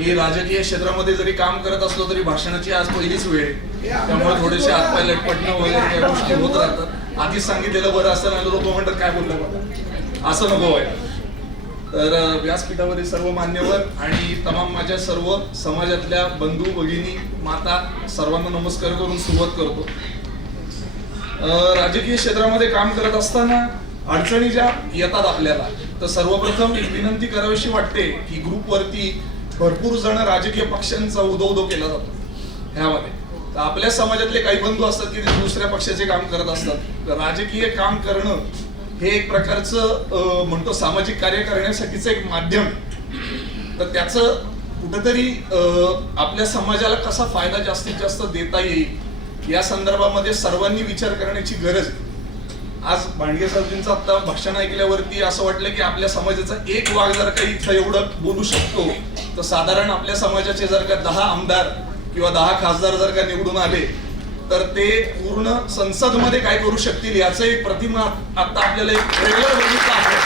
मी राजकीय क्षेत्रामध्ये जरी काम करत असलो तरी भाषणाची आज पहिलीच वेळ आहे, त्यामुळे थोडेसे हातपाय लटपटणं वगैरे काही गोष्टी होत राहतात. आधीच सांगितलेलं बरं असं नाही, लोक म्हणतात काय बोललं बघा, असं नको व्हायला. तर व्यासपीठावरील सर्व मान्यवर आणि तमाम माझ्या सर्व समाजातल्या बंधू भगिनी माता सर्वांना नमस्कार करून सुरुवात करतो. राजकीय क्षेत्रामध्ये काम करत असताना अडचणी ज्या येतात आपल्याला, तर सर्वप्रथम एक विनंती करावीशी वाटते की ग्रुपवरती भरपूर जण राजकीय पक्षांचा उदो केला जातो ह्यामध्ये. तर आपल्या समाजातले काही बंधू असतात की ते दुसऱ्या पक्षाचे काम करत असतात. तर राजकीय काम करणं हे एक प्रकारचं म्हणतो सामाजिक कार्य करण्यासाठीचं एक माध्यम. तर त्याचं कुठंतरी आपल्या समाजाला कसा फायदा जास्तीत जास्त देता येईल या संदर्भामध्ये सर्वांनी विचार करण्याची गरज आहे. आज भांडगे साहेबांचं आता भाषण ऐकल्यावरती असं वाटलं की आपल्या समाजाचा एक वाघ जर काही इथं एवढं बोलू शकतो, तर साधारण आपल्या समाजाचे जर का 10 आमदार किंवा 10 खासदार जर का निवडून आले तर ते पूर्ण संसदमध्ये काय करू शकतील याचं एक प्रतिमा आता आपल्याला एक रेग्युलर बघितलं आहे.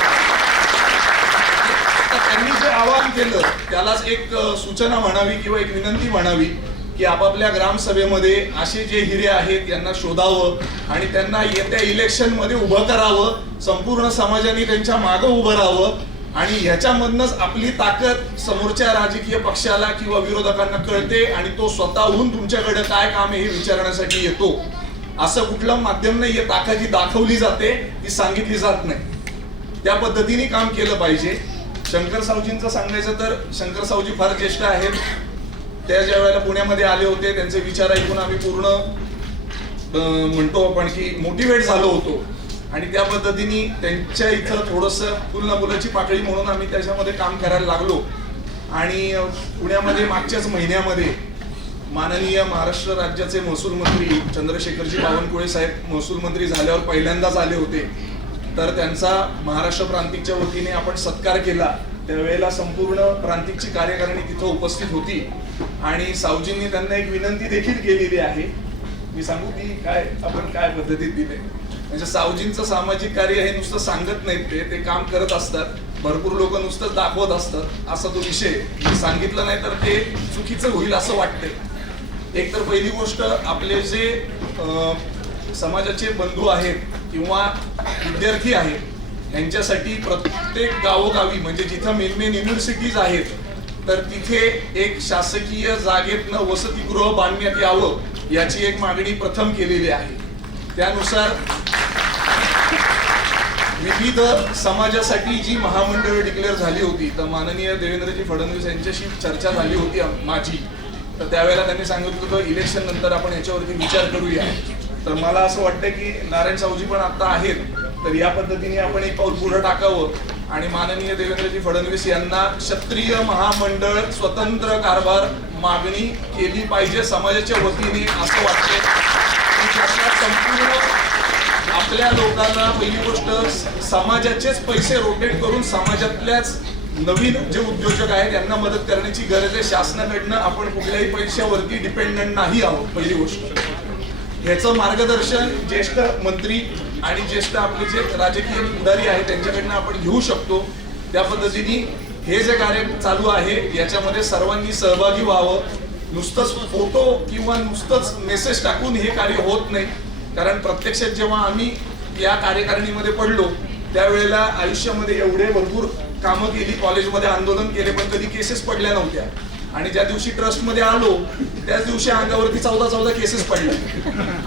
त्यांनी जे आवाहन केलं त्यालाच एक सूचना म्हणावी किंवा एक विनंती म्हणावी की आपापल्या ग्रामसभेमध्ये असे जे हिरे आहेत यांना शोधावं आणि त्यांना येत्या इलेक्शन मध्ये उभं करावं. संपूर्ण समाजाने त्यांच्या मागं उभं राहावं आणि ह्याच्यामधनच आपली ताकद समोरच्या राजकीय पक्षाला किंवा विरोधकांना कळते आणि तो स्वतःहून तुमच्याकडे काय काम आहे हे विचारण्यासाठी येतो. असं कुठलं माध्यम नाहीये, ताकद दाखवली जाते ती सांगितली जात नाही. त्या पद्धतीने काम केलं पाहिजे. शंकर सावजींचं सांगायचं तर शंकर सावजी फार ज्येष्ठ आहेत. त्या ज्या वेळेला पुण्यामध्ये आले होते त्यांचे विचार ऐकून आम्ही पूर्ण म्हणतो आपण की मोटिवेट झालो होतो आणि त्या पद्धतीने त्यांच्या इथं थोडंसं फुल ना फुलाची पाकळी म्हणून आम्ही त्याच्यामध्ये काम करायला लागलो. आणि पुण्यामध्ये मागच्याच महिन्यामध्ये माननीय महाराष्ट्र राज्याचे महसूल मंत्री चंद्रशेखरजी बावनकुळे साहेब महसूल मंत्री झाल्यावर पहिल्यांदाच आले होते. तर त्यांचा महाराष्ट्र प्रांतिकच्या वतीने आपण सत्कार केला. त्यावेळेला संपूर्ण प्रांतिकची कार्यकारिणी तिथं उपस्थित होती आणि सावजींनी त्यांना एक विनंती देखील केलेली आहे. मी सांगू की काय आपण काय पद्धतीत दिले. म्हणजे सावजींचं सामाजिक कार्य हे नुसतं सांगत नाहीत, ते काम करत असतात. भरपूर लोक नुसतं दाखवत असतात असा तो विषय. सांगितलं नाही तर ते चुकीचं होईल असं वाटतंय. एक तर पहिली गोष्ट आपले जे समाजाचे बंधू आहेत किंवा विद्यार्थी आहेत यांच्यासाठी प्रत्येक गावोगावी म्हणजे जिथं मेन युनिव्हर्सिटीज आहेत तर तिथे एक शासकीय जागेतनं वसतिगृह बांधण्यात यावं याची एक मागणी प्रथम केलेली आहे. त्यानुसार विविध समाजासाठी जी महामंडळ डिक्लेअर झाली होती तर माननीय देवेंद्रजी फडणवीस यांच्याशी चर्चा झाली होती माझी. तर त्यावेळेला त्यांनी सांगितलं होतं इलेक्शन नंतर आपण याच्यावरती विचार करूया. तर मला असं वाटतं की नारायण सावजी पण आता आहेत तर या पद्धतीने आपण एक पाऊल पुढे टाकावं आणि माननीय देवेंद्रजी फडणवीस यांना क्षत्रिय महामंडळ स्वतंत्र कारभार मागणी केली पाहिजे समाजाच्या वतीने असं वाटते. संपूर्ण आपल्या लोकांना पहिली गोष्ट समाजाचेच पैसे रोटेट करून समाजातल्याच नवीन जे उद्योजक आहेत यांना मदत करण्याची गरज आहे. शासनाकडनं आपण कुठल्याही पैशावरती डिपेंडंट नाही आहोत पहिली गोष्ट. ह्याचं मार्गदर्शन ज्येष्ठ मंत्री आणि ज्येष्ठ आपले जे राजकीय पुढारी आहेत त्यांच्याकडनं आपण घेऊ शकतो. त्या पद्धतीने हे जे कार्य चालू आहे याच्यामध्ये सर्वांनी सहभागी व्हावं. नुसतंच फोटो किंवा नुसतंच मेसेज टाकून हे कार्य होत नाही. कारण प्रत्यक्षात जेव्हा आम्ही या कार्यकारिणीमध्ये पडलो त्यावेळेला आयुष्यामध्ये एवढे भरपूर कामं केली, कॉलेजमध्ये आंदोलन केले पण कधी केसेस पडल्या नव्हत्या. आणि ज्या दिवशी ट्रस्टमध्ये आलो त्याच दिवशी अंगावरती 14 केसेस पडल्या.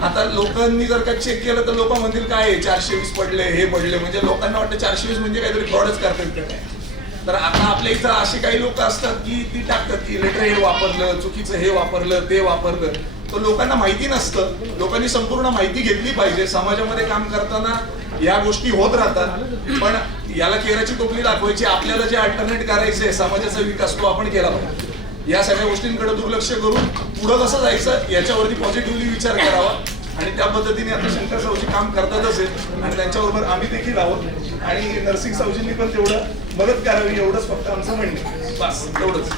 आता लोकांनी जर का चेक केलं तर लोक म्हणतील काय 420 पडले हे पडले, म्हणजे लोकांना वाटतं 420 म्हणजे काहीतरी फ्रॉडच करतात काय. तर आता आपल्या इथं असे काही लोक असतात की ती टाकतात की लेटर हे वापरलं, चुकीचं हे वापरलं, ते वापरलं. तर लोकांना माहिती नसतं. लोकांनी संपूर्ण माहिती घेतली पाहिजे. समाजामध्ये काम करताना या गोष्टी होत राहतात पण याला केराची टोपली दाखवायची. आपल्याला जे अल्टरनेट करायचे समाजाचा विकास तो आपण केला पाहिजे. या सगळ्या गोष्टींकडे दुर्लक्ष करून पुढं कसं जायचं याच्यावरती पॉझिटिव्हली विचार करावा आणि त्या पद्धतीने आता शंकर सावजी काम करतातच आहे आणि त्यांच्याबरोबर आम्ही देखील आहोत आणि नरसिंग सावजींनी पण तेवढं मदत करावी एवढंच फक्त आमचं म्हणणं. बस एवढंच.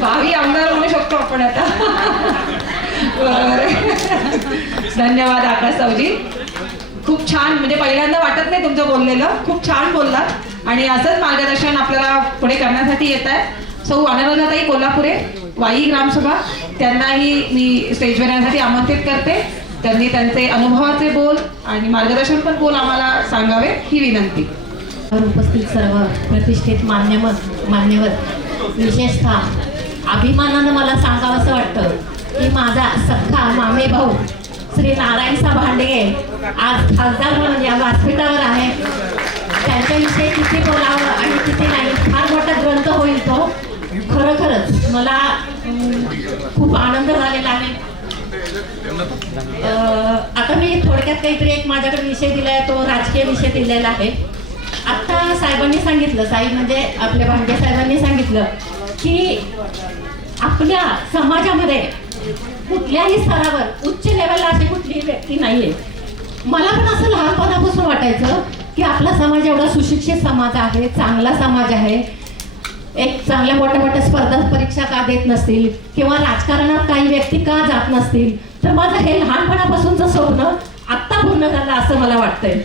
भावी आमदार होऊ शकतो आपण आता. धन्यवाद आकाश सावजी. खूप छान, म्हणजे पहिल्यांदा वाटत नाही तुमचं बोललेलं, खूप छान बोललात आणि असंच मार्गदर्शन आपल्याला पुढे करण्यासाठी येत आहे. सौ अनुराधाताई कोल्हापुरे, वाई ग्रामसभा, त्यांनाही मी स्टेजवर येण्यासाठी आमंत्रित करते. त्यांनी त्यांचे अनुभवाचे बोल आणि मार्गदर्शन पण बोल आम्हाला सांगावे ही विनंती. उपस्थित सर्व प्रतिष्ठित मान्यवर, विशेषतः अभिमानानं मला सांगावंसं वाटतं की माझा सख्खा मामे भाऊ श्री नारायणसा भांडगे आज खासदार म्हणून या व्यासपीठावर आहे. त्यांच्याविषयी किती बोलावं आणि किती नाही, फार मोठा ग्रंथ होईल तो. खरोखरच मला खूप आनंद झालेला आहे. आता मी थोडक्यात काहीतरी एक माझ्याकडे विषय दिला आहे, तो राजकीय विषय दिलेला आहे. आता साहेबांनी सांगितलं, साहेब म्हणजे आपल्या भांडे साहेबांनी सांगितलं की आपल्या समाजामध्ये कुठल्याही स्तरावर उच्च लेवलला अशी कुठलीही व्यक्ती नाहीये. मला पण असं लहानपणापासून वाटायचं की आपला समाज एवढा सुशिक्षित समाज आहे, चांगला समाज आहे, एक चांगल्या मोठ्या स्पर्धा परीक्षा का देत नसतील किंवा राजकारणात काही व्यक्ती का जात नसतील. तर माझं हे लहानपणापासूनचं स्वप्न आत्ता पूर्ण झालं असं मला वाटतंय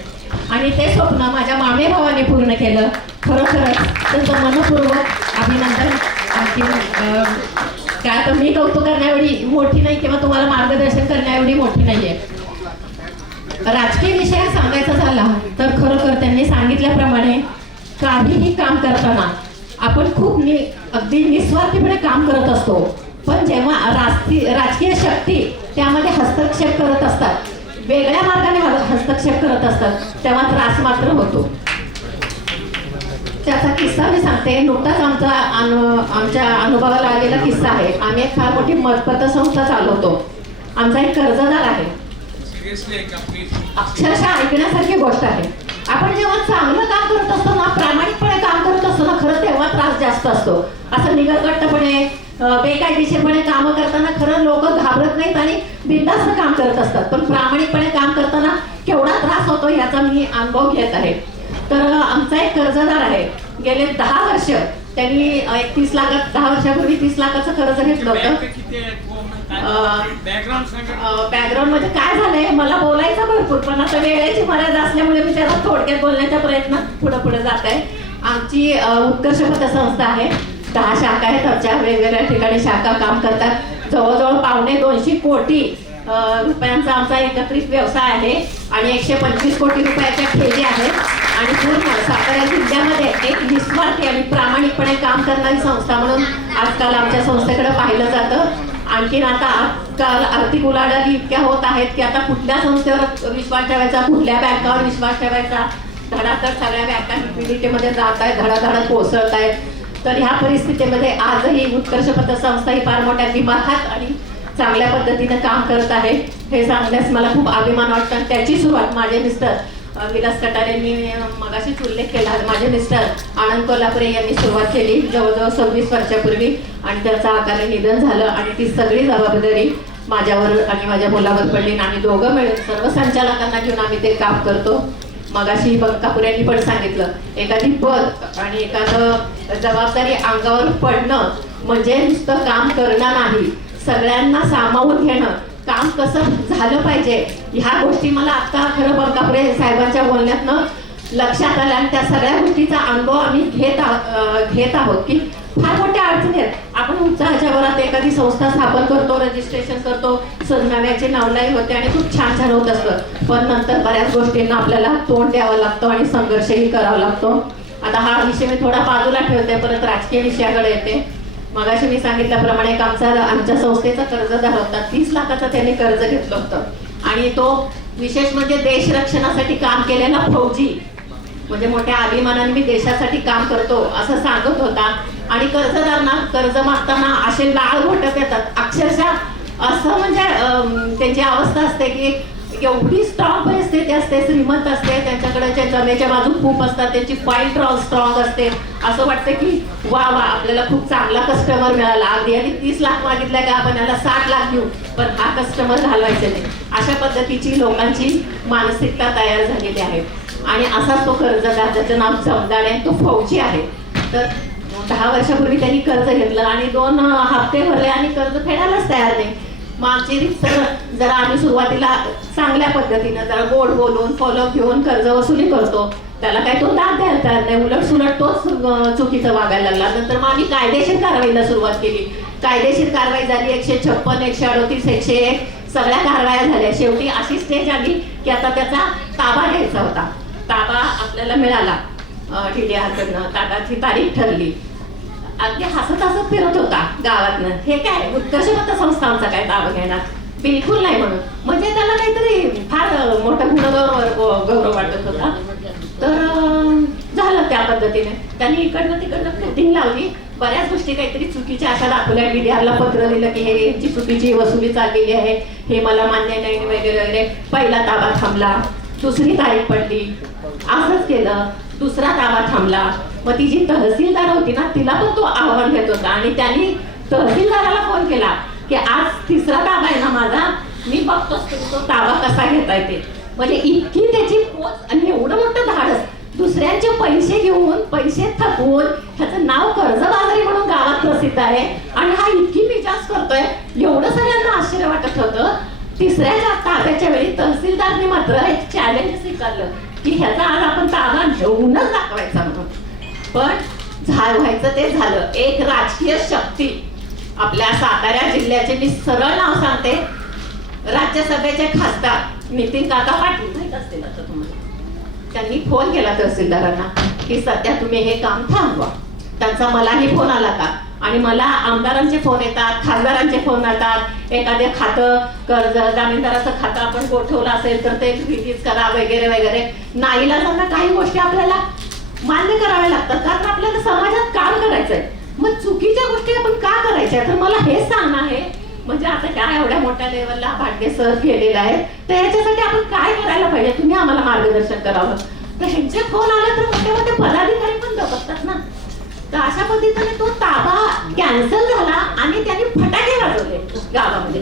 आणि ते स्वप्न माझ्या मामे भावाने पूर्ण केलं. खरोखरच त्यांचं मनपूर्वक अभिनंदन. आणखी काय तर मी कौतुक करण्याएवढी मोठी नाही किंवा तुम्हाला मार्गदर्शन करण्याएवढी मोठी नाहीये. राजकीय विषय सांगायचा झाला तर खरोखर त्यांनी सांगितल्याप्रमाणे काहीही काम करताना आपण खूप अगदी निस्वार्थीपणे काम करत असतो, पण जेव्हा राजकीय शक्ती त्यामध्ये हस्तक्षेप करत असतात, वेगळ्या मार्गाने हस्तक्षेप करत असतात, तेव्हा त्रास मात्र होतो. त्याचा किस्सा मी सांगते. नुकताच आमच्या अनुभवाला आलेला किस्सा आहे. आम्ही एक फार मोठी पतसंस्था चालवतो. आमचा एक कर्जदार आहे. अक्षरशः ऐकण्यासारखी गोष्ट आहे. आपण जेव्हा चांगलं काम करत असतो ना, प्रामाणिकपणे काम करत असतो ना, खरं तेव्हा त्रास जास्त असतो. असं निगरगट्टपणे बेकायदेशीरपणे कामं करताना खरं लोक घाबरत नाहीत आणि बिनधास्त काम करत असतात, पण प्रामाणिकपणे काम करताना केवढा त्रास होतो याचा मी अनुभव घेत आहे. तर आमचा एक कर्जदार आहे. गेले 10 वर्ष त्यांनी 10 वर्षापूर्वी 30 लाखाचं कर्ज घेतलं होतं. बॅकग्राऊंड म्हणजे काय झालंय, मला बोलायचं भरपूर, पण आता वेळेची मर्यादा असल्यामुळे मी त्याला थोडक्यात बोलण्याच्या प्रयत्नात पुढे जात आहे. आमची उत्कर्ष पतसंस्था आहे. 10 शाखा आहेत. आमच्या वेगवेगळ्या ठिकाणी शाखा काम करतात. जवळजवळ 250 कोटी रुपयांचा आमचा एकत्रित व्यवसाय आहे आणि 125 कोटी रुपयाच्या ठेवी आहेत आणि पूर्ण सातारा जिल्ह्यामध्ये एक निस्वार्थी आणि प्रामाणिकपणे काम करणारी संस्था म्हणून आजकाल आमच्या संस्थेकडे पाहिलं जातं. आणखीन आता आजकाल आर्थिक उलाढाली इतक्या होत आहेत की आता कुठल्या संस्थेवर विश्वास ठेवायचा, कुठल्या बँकावर विश्वास ठेवायचा, धडाधड सगळ्या बँका लिक्विडिटीमध्ये जात आहेत, धडाधड कोसळत आहेत. तर ह्या परिस्थितीमध्ये आजही उत्कर्ष पतसंस्था ही फार मोठ्या दिमाखात आणि चांगल्या पद्धतीनं काम करत आहे हे सांगण्यास मला खूप अभिमान वाटतो. त्याची सुरुवात माझे मिस्टर विलास कटारेंनी मगाशीच उल्लेख केला. माझे मिस्टर आनंद कोल्हापुरे यांनी सुरुवात केली जवळजवळ 26 वर्षापूर्वी आणि त्याचं आकारे निधन झालं आणि ती सगळी जबाबदारी माझ्यावर आणि माझ्या मुलावर पडली. आम्ही दोघं मिळून सर्व संचालकांना घेऊन आम्ही ते काम करतो. मगाशी बंकापूर यांनी पण सांगितलं, एखादी पद आणि एखादं जबाबदारी अंगावर पडणं म्हणजे नुसतं काम करणं नाही, सगळ्यांना सामावून घेणं, काम कसं झालं पाहिजे ह्या गोष्टी मला आता खरं बंकापुरे साहेबांच्या बोलण्यातनं लक्षात आलं आणि त्या सगळ्या गोष्टीचा अनुभव आम्ही घेत आहोत की फार मोठ्या अडचणी आहेत. आपण उत्साहाच्या वरात एखादी संस्था स्थापन करतो, रजिस्ट्रेशन करतो, सन्मानाची नावलाई होते आणि खूप छान होत असतं, पण नंतर बऱ्याच गोष्टींना आपल्याला तोंड द्यावं लागतं आणि संघर्षही करावा लागतो. आता हा विषय मी थोडा बाजूला ठेवते, परत राजकीय विषयाकडे येते. मगाशी मी सांगितल्याप्रमाणे आमच्या संस्थेचा कर्जदार होता. 30 लाखाचं त्याने कर्ज घेतलं होतं आणि तो विशेष म्हणजे देश रक्षणासाठी काम केलेला फौजी, म्हणजे मोठ्या अभिमानाने मी देशासाठी काम करतो असं सांगत होता. आणि कर्जदारांना कर्ज मागताना असे लाळ घोटत येतात अक्षरशः. असं म्हणजे त्यांची अवस्था असते की एवढी स्ट्रॉंग परिस्थिती असते, श्रीमंत असते, त्यांच्याकडे जमेच्या बाजू खूप असतात, त्यांची फाईल स्ट्रॉंग असते. असं वाटतं की वा आपल्याला खूप चांगला कस्टमर मिळाला. अगदी 30 लाख मागितलं का आपण याला 60 लाख घेऊ, पण हा कस्टमर घालवायचा नाही, अशा पद्धतीची लोकांची मानसिकता तयार झालेली आहे. आणि असाच तो कर्जदार, त्याचं नाव जमदाडे, तो फौजी आहे. तर 10 वर्षापूर्वी त्यांनी कर्ज घेतलं आणि 2 हप्ते भरले आणि कर्ज फेडायलाच तयार नाही. मागची रीतसर जरा आम्ही सुरुवातीला चांगल्या पद्धतीनं जरा गोड बोलून फॉलोअप घेऊन कर्ज वसुली करतो, त्याला काही तो दाद द्यायला तयार नाही, उलट सुलट तोच चुकीचं वागायला लागला. नंतर मग आम्ही कायदेशीर कारवाईला सुरुवात केली. कायदेशीर कारवाई झाली, 156, 138, 101 सगळ्या कारवाया झाल्या. शेवटी अशी स्टेज आली की आता त्याचा ताबा घ्यायचा होता. ताबा आपल्याला मिळाला TDR कडनं, ताब्याची तारीख ठरली. अगदी हसत हसत फिरत होता गावातनं, हे काय उत्कर्ष पतसंस्थांचा काय ताबा घेणार, बिलकुल नाही म्हणून. म्हणजे त्याला काहीतरी फार मोठा गौरव वाटत होता. तर झालं त्या पद्धतीने. त्यांनी इकडनं तिकडनं फिटिंग लावली, बऱ्याच गोष्टी काहीतरी चुकीच्या अशा दाखवल्या. TDRला पत्र दिलं की हे यांची चुकीची वसुली चाललेली आहे, हे मला मान्य नाही वगैरे वगैरे. पहिला ताबा थांबला, दुसरी तारीख पडली, असंच केलं. दुसरा ताबा थांबला. मग ती जी तहसीलदार होती ना, तिला पण तो आव्हान देत होता आणि त्यांनी तहसीलदाराला फोन केला की आज तिसरा ताबा आहे ना माझा, मी बघतोच तो ताबा कसा घेता येते. म्हणजे इतकी त्याची पोच आणि एवढं मोठं धाडस, दुसऱ्यांचे पैसे घेऊन पैसे थकवून ह्याचं नाव कर्जबाजारी म्हणून गावात प्रसिद्ध आहे आणि हा इतकी मिजाज करतोय, एवढं सगळ्यांना आश्चर्य वाटत होतं. तिसऱ्या ताब्याच्या वेळी तहसीलदारने मात्र एक चॅलेंज स्वीकारलं की ह्याचा आज आपण ताबा घेऊनच दाखवायचा म्हणून. पण व्हायचं ते झालं. एक राजकीय शक्ती, आपल्या सातारा जिल्ह्याचे मी सरळ नाव सांगते, राज्यसभेचे खासदार नितीन काका पाटील माहित असतील आता तुम्हाला, त्यांनी फोन केला तहसीलदारांना की सध्या तुम्ही हे काम थांबवा. त्यांचा मलाही फोन आला का, आणि मला आमदारांचे फोन येतात, खासदारांचे फोन येतात. एखादे खातं कर्ज जामीनदाराचं खातं आपण गोठवलं असेल तर ते रिलीज करा वगैरे वगैरे. नाईलाजांना काही गोष्टी आपल्याला मान्य कराव्या लागतात, कारण आपल्याला समाजात काम करायचंय. मग चुकीच्या गोष्टी आपण का करायच्या, तर मला हेच सांगणं आहे. म्हणजे आता काय एवढ्या मोठ्या लेवलला भाटगे सर केलेला आहे, तर याच्यासाठी आपण काय करायला पाहिजे, तुम्ही आम्हाला मार्गदर्शन करावं. तर ह्यांचे फोन आले तर मोठे मोठे पदाधिकारी पण दबकतात ना. तर अशा पद्धतीने तो ताबा कॅन्सल झाला आणि त्यांनी फटाके वाजवले गावामध्ये.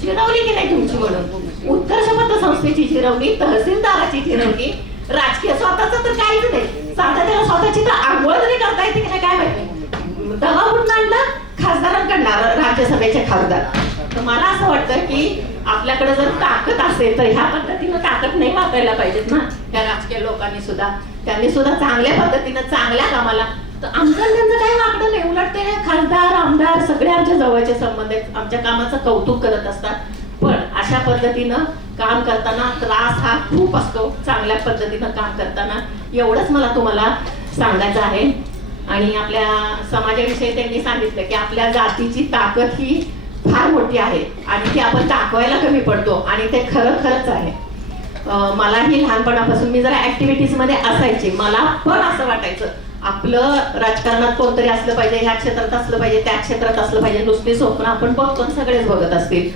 चिरवली की नाही तुमची म्हणून, उत्कर्ष पतसंस्थेची चिरवली, तहसीलदाराची चिरवली, राजकीय स्वतःच तर काहीच नाही. साधा त्याला स्वतःची तर आंघोळ तरी करता येते की नाही काय माहिती. दवा कुठून आणलं, खासदारांकडनं, राज्यसभेचे खासदार. तर मला असं वाटतं की आपल्याकडे जर ताकद असेल तर ह्या पद्धतीनं ताकद नाही वापरायला पाहिजेत ना या राजकीय लोकांनी सुद्धा. त्यांनी सुद्धा चांगल्या पद्धतीनं चांगल्या कामाला, तर आमचं त्यांचं काही वाकडं नाही, उलट ते खासदार आमदार सगळे आमच्या जवळचे संबंध आहेत, आमच्या कामाचं कौतुक करत असतात. पण अशा पद्धतीनं काम करताना त्रास हा खूप असतो, चांगल्या पद्धतीनं काम करताना. एवढंच मला तुम्हाला सांगायचं आहे. आणि आपल्या समाजाविषयी त्यांनी सांगितलं की आपल्या जातीची ताकद ही फार मोठी आहे आणि ती आपण दाखवायला कमी पडतो, आणि ते खरंच आहे. मलाही लहानपणापासून मी जरा ऍक्टिव्हिटीज मध्ये असायचे, मला पण असं वाटायचं आपलं राजकारणात कोणतरी असलं पाहिजे, ह्या क्षेत्रात असलं पाहिजे, त्या क्षेत्रात असलं पाहिजे. नुसती स्वप्न आपण बघतो, सगळेच बघत असतील.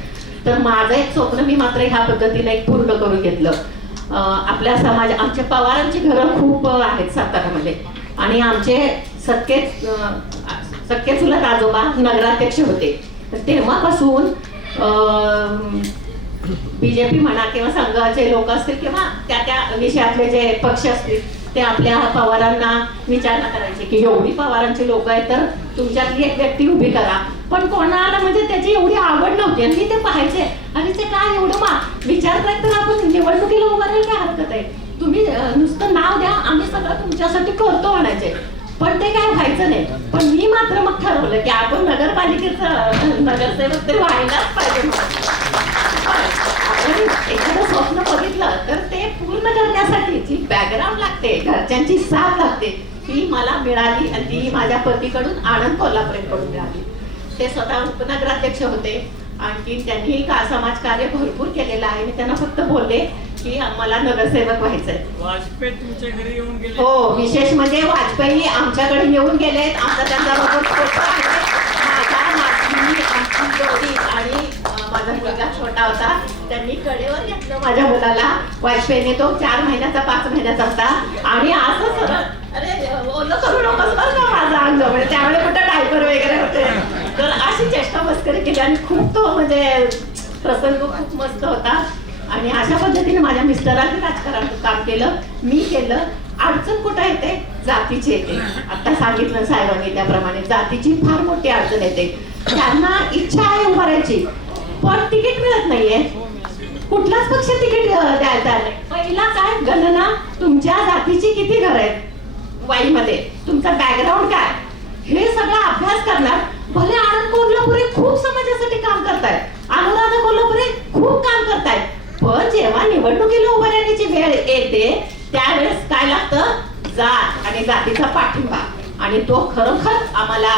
तर माझं एक स्वप्न मी मात्र ह्या पद्धतीने एक पूर्ण करून घेतलं. आपल्या समाज, आमच्या पवारांची घरं खूप आहेत साताऱ्यामध्ये, आणि आमचे सख्खे चुलत आजोबा नगराध्यक्ष होते. तर तेव्हापासून BJP म्हणा किंवा संघाचे लोक असतील किंवा त्या विषयातले जे पक्ष असतील ते आपल्या पवारांना विचारणा करायचे की एवढी पवारांची लोक आहेत तर तुमच्यातली एक व्यक्ती उभी करा. पण कोणाला म्हणजे त्याची एवढी आवड नव्हती आणि मी ते पाहायचे, आणि ते काय एवढं विचारतायत तर आपण निवडणुकीला उभारायला काय हरकत आहे, तुम्ही नुसतं नाव द्या, आम्ही सगळं तुमच्यासाठी करतो म्हणायचे. पण ते काय व्हायचं नाही. पण मी मात्र मग ठरवलं की आपण नगरपालिकेचं नगरसेवक तरी व्हायलाच पाहिजे. आपण एखादं स्वप्न बघितलं तर ते पूर्ण करण्यासाठी जी बॅकग्राऊंड लागते, घरच्यांची साथ लागते, ती मला मिळाली आणि ती माझ्या पतीकडून आनंद कोल्हापूरकडून मिळाली. ते स्वतः उपनगराध्यक्ष होते, आणखी त्यांनी समाजकार्य भरपूर केलेलं आहे. मी त्यांना फक्त बोलले की मला नगरसेवक व्हायचंय. वाजपेयी तुमच्या घरी येऊन गेले? हो, विशेष म्हणजे वाजपेयी आमच्याकडे येऊन गेलेत. आमचा त्यांच्याबरोबर फोटो आहे. माझा नातनी, आमची जोडी आणि माझा मुलगा छोटा होता, त्यांनी कडेवर घेतलं माझ्या मुलाला. वाजपेयीने तो 4 महिन्याचा 5 महिन्याचा होता, आणि असं सरळ अरे ओलं करू नकोस बरं का माझा अंग जवळ, त्यामुळे कुठं डायपर वगैरे होते. तर अशी चेष्टा मस्करी केली आणि खूप तो म्हणजे प्रसंग खूप मस्त होता. आणि अशा पद्धतीने माझ्या मिस्टरांनी राजकारणात काम केलं, मी केलं. अडचण कुठं येते, जातीची येते. आता सांगितलं साहेबांनी त्याप्रमाणे जातीची फार मोठी अडचण येते. त्यांना इच्छा आहे उभारायची पण तिकीट मिळत नाहीये. कुठलाच पक्ष तिकीट द्यायचा नाही. पहिला काय गणना, तुमच्या जातीची किती घर आहेत वाईमध्ये, तुमचा बॅकग्राऊंड काय, हे सगळा अभ्यास करणार. भले आनंद कोल्हापुरे खूप समाजासाठी काम करतायत, अनुराधा कोल्हापुरे खूप काम करतायत, पण जेव्हा निवडणुकीला उभं राहण्याची वेळ येते त्यावेळेस काय लागतं, जात आणि जातीचा पाठिंबा. आणि तो खरोखर आम्हाला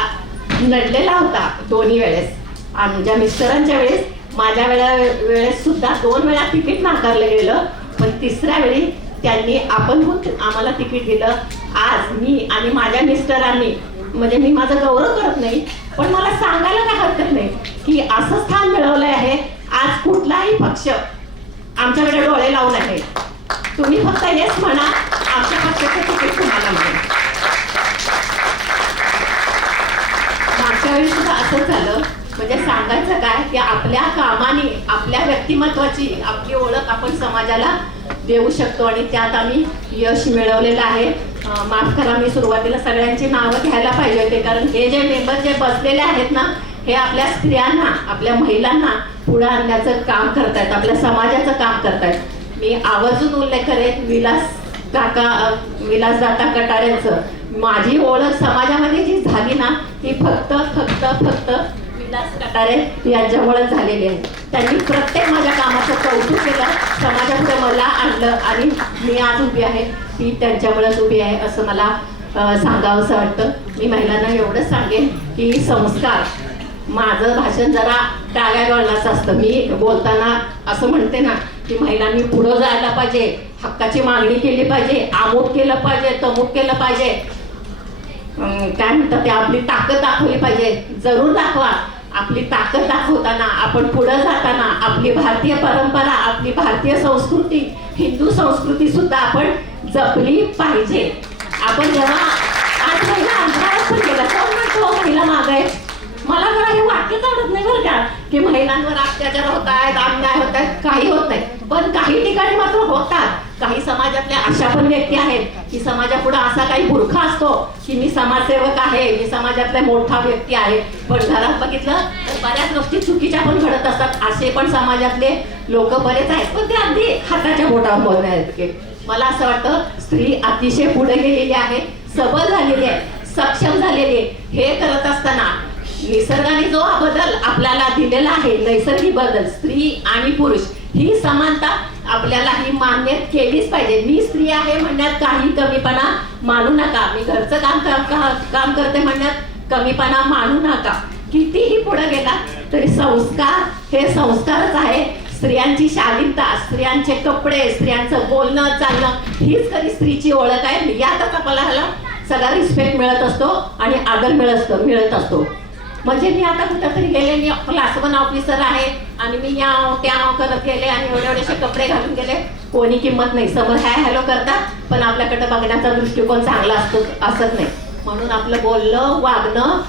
नडलेला होता दोन्ही वेळेस. आमच्या मिस्टरांच्या वेळेस, माझ्या वेळेस सुद्धा 2 वेळा तिकीट नाकारलं गेलं, पण तिसऱ्या वेळी त्यांनी आपणहून आम्हाला तिकीट दिलं. आज मी आणि माझ्या मिस्टरांनी, म्हणजे मी माझा गौरव करत नाही पण मला सांगायला काय हरकत नाही की असं स्थान मिळवलंय आहे. आज कुठलाही पक्ष आमच्याकडे डोळे लावून आहे. तुम्ही फक्त हेच म्हणा, आमच्या पक्षाचं तिकीट तुम्हाला मिळेल. मागच्या वेळी सुद्धा असं झालं. म्हणजे सांगायचं काय की आपल्या कामाने, आपल्या व्यक्तिमत्वाची आपली ओळख आपण समाजाला देऊ शकतो आणि त्यात आम्ही यश मिळवलेलं आहे. माफ करा, मी सुरुवातीला सगळ्यांची नावं घ्यायला पाहिजे होते, कारण हे जे मेंबर जे बसलेले आहेत ना, हे आपल्या स्त्रियांना, आपल्या महिलांना पुढे आणण्याचं काम करतायत, आपल्या समाजाचं काम करतायत. मी आवर्जून उल्लेख करेन विलास दाता कटारेंचं. माझी ओळख समाजामध्ये जी झाली ना, ती फक्त विलास कटारे यांच्यामुळे झालेली आहे. त्यांनी प्रत्येक माझ्या कामाचं कौतुक केलं, समाजापुढे मला आणलं आणि मी आज उभी आहे ती त्यांच्यामुळेच उभी आहे असं मला सांगावंसं वाटतं. मी महिलांना एवढंच सांगेन की संस्कार, माझं भाषण जरा टाळ्या गळण्याचं असतं. मी बोलताना असं म्हणते ना की महिलांनी पुढं जायला पाहिजे, हक्काची मागणी केली पाहिजे, अमुक केलं पाहिजे, तमुक केलं पाहिजे, काय म्हणतात ते, आपली ताकद दाखवली पाहिजे. जरूर दाखवा. आपली ताकद दाखवताना, आपण पुढे जाताना आपली भारतीय परंपरा, आपली भारतीय संस्कृती, हिंदू संस्कृती सुद्धा आपण जपली पाहिजे. आपण जेव्हा आज महिला अंतराळात पण गेला, कोण म्हणतो महिला माग आहे? मला जरा हे वाक्यच आवडत नाही बरं का, की महिलांवर अत्याचार होत आहेत, अन्याय होत आहेत. काही होत नाही, पण काही ठिकाणी मात्र होतात. काही समाजातल्या अशा पण व्यक्ती आहेत की समाजापुढे असा काही बुरखा असतो की मी समाजसेवक आहे, मी समाजातला मोठा व्यक्ती आहे, पण घरात बघितलं तर बऱ्याच गोष्टी चुकीच्या पण घडत असतात. असे पण समाजातले लोक बरेच आहेत, पण ते अगदी हाताच्या बोटावर बोलण्यात. मला असं वाटतं स्त्री अतिशय पुढे गेलेली आहे, सबल झालेली आहे, सक्षम झालेली आहे. हे करत असताना निसर्गाने जो हा बदल आपल्याला दिलेला आहे, नैसर्गिक बदल, स्त्री आणि पुरुष ही समानता आपल्याला ही मान्य केलीच पाहिजे. मी स्त्री आहे म्हणण्यात काही कमीपणा मानू नका, मी घरचं काम करते म्हणण्यात कमीपणा मानू नका. कितीही पुढे गेला तरी संस्कार हे संस्कारच आहे. स्त्रियांची शालीनता, स्त्रियांचे कपडे, स्त्रियांचं बोलणं चालणं हीच खरी स्त्रीची ओळख आहे. यातच आपल्याला सगळा रिस्पेक्ट मिळत असतो आणि आदर मिळत असतो. म्हणजे मी आता कुठेतरी गेले, मी क्लास 1 ऑफिसर आहे आणि मी या त्या करत गेले आणि एवढेसे कपडे घालून गेले, कोणी किंमत नाही. समोर हाय हॅलो करतात पण आपल्याकडे बघण्याचा दृष्टिकोन चांगला असत नाही. म्हणून आपलं बोलणं, वागणं,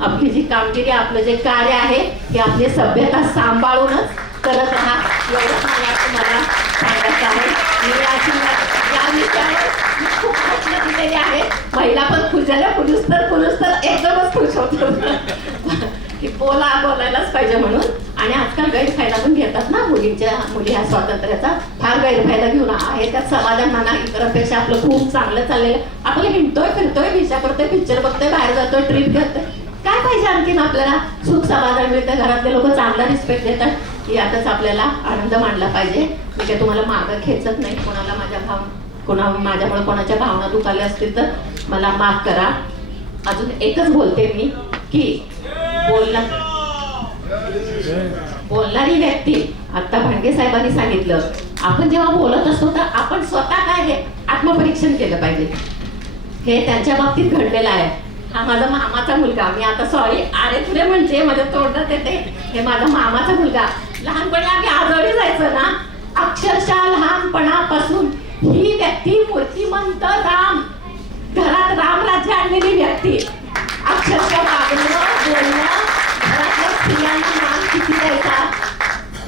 आपली जी कामगिरी, आपलं जे कार्य आहे हे आपली सभ्यता सांभाळूनच करत राहा, एवढंच मला सांगायचं आहे. मी या विषयावर खूप प्रश्न दिलेले आहेत. महिला पण खुश झाल्या, पुरुष तर एकदमच खुश होतो की बोलायलाच पाहिजे म्हणून. आणि आजकाल गैरफायदा पण घेतात ना मुली ह्या स्वातंत्र्याचा फार गैरफायदा घेऊन आहे. त्यात समाधान म्हणा, इतरांपेक्षा आपलं खूप चांगलं चाललेलं, आपलं हिंडतोय फिरतोय, विचार करतोय, पिक्चर बघतोय, बाहेर जातोय, ट्रिप करतोय, काय पाहिजे आणखीन आपल्याला? सुख समाधान मिळतं, घरातले लोक चांगला रिस्पेक्ट देतात, यातच आपल्याला आनंद मानला पाहिजे. मी काय तुम्हाला मागं खेचत नाही. माझ्यामुळे कोणाच्या भावना दुखावल्या असतील तर मला माफ करा. अजून एकच बोलते मी की बोलणारी व्यक्ती, आता भांडगे साहेबांनी सांगितलं, आपण जेव्हा बोलत असतो तर आपण स्वतः काय हे आत्मपरीक्षण केलं पाहिजे. हे त्यांच्या बाबतीत घडलेलं आहे. हा माझा मामाचा मुलगा, मी आता सॉरी अरे तुले म्हणजे माझ्या तोंडात येते, हे माझा मामाचा मुलगा. लहानपणी आम्ही आजोळी जायचं ना, अक्षरशः लहानपणापासून ही व्यक्ती मूर्तिमंत राम, घरात राम राज्य आणलेली व्यक्ती, अक्षरशः वागणं, बोलणं, घरातल्या स्त्रियांना मान किती द्यायचा,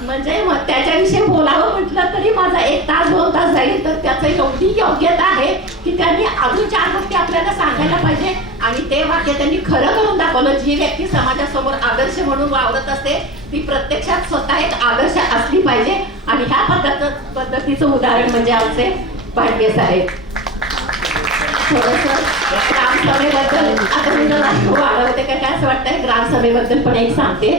म्हणजे मग त्याच्याविषयी बोलावं म्हटलं तरी माझा 1 तास 2 तास जाईल. तर त्याचं एवढी योग्यता आहे की त्यांनी अजून 4 गोष्टी आपल्याला सांगायला पाहिजे आणि ते वाक्य त्यांनी खरं करून दाखवलं. जी व्यक्ती समाजासमोर आदर्श म्हणून वावरत असते ती प्रत्यक्षात स्वतः एक आदर्श असली पाहिजे आणि ह्या पद्धतीचं उदाहरण म्हणजे आमचे भांडगे साहेब. थोडंसं ग्रामसभेबद्दल आता मी जरा वाढवते काय असं वाटतंय. ग्रामसभेबद्दल पण एक सांगते.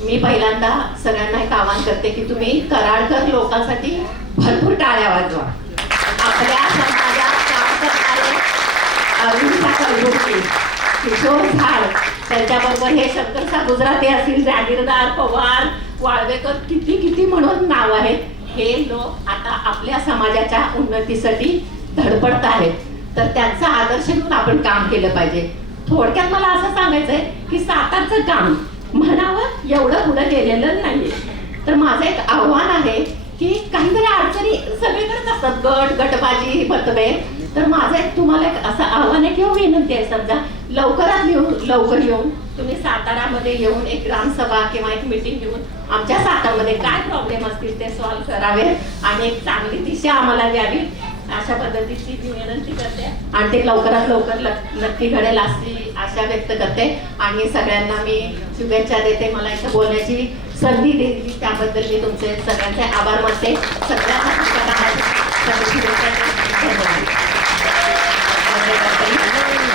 मी पहिल्यांदा सगळ्यांना एक आवाहन करते की तुम्ही कराडकर लोकांसाठी भरपूर टाळ्या वाजवा. आपल्या समाजात काम करणारे अरुणिता कलबुर्गी, किशोर झाड, त्यांच्याबरोबर हे शंकरसा गुजराती असतील, जागीरदार, पवार, वाळवेकर, किती म्हणून नाव आहेत. हे लोक आता आपल्या समाजाच्या उन्नतीसाठी धडपडत आहेत. तर त्यांचा आदर्श घेऊन आपण काम केलं पाहिजे. थोडक्यात मला असं सांगायचंय की सातारचं काम म्हणावं एवढं पुढे गेलेलं नाहीये. तर माझं एक आव्हान आहे की काहीतरी अडचणी सगळीकडेच असतात, गटबाजी, मतभेद. तर माझं एक तुम्हाला एक असं आव्हान आहे किंवा विनंती आहे, समजा लवकर येऊन तुम्ही सातारामध्ये येऊन एक ग्रामसभा किंवा एक मीटिंग घेऊन आमच्या सातारमध्ये काय प्रॉब्लेम असतील ते सॉल्व्ह करावे आणि एक चांगली दिशा आम्हाला द्यावी अशा पद्धतीची मी विनंती करते आणि ते लवकरात लवकर नक्की घडेल अशी आशा व्यक्त करते आणि सगळ्यांना मी शुभेच्छा देते. मला इथं बोलण्याची संधी दिली त्याबद्दल मी तुमचे सगळ्यांचे आभार मानते. सगळ्यांना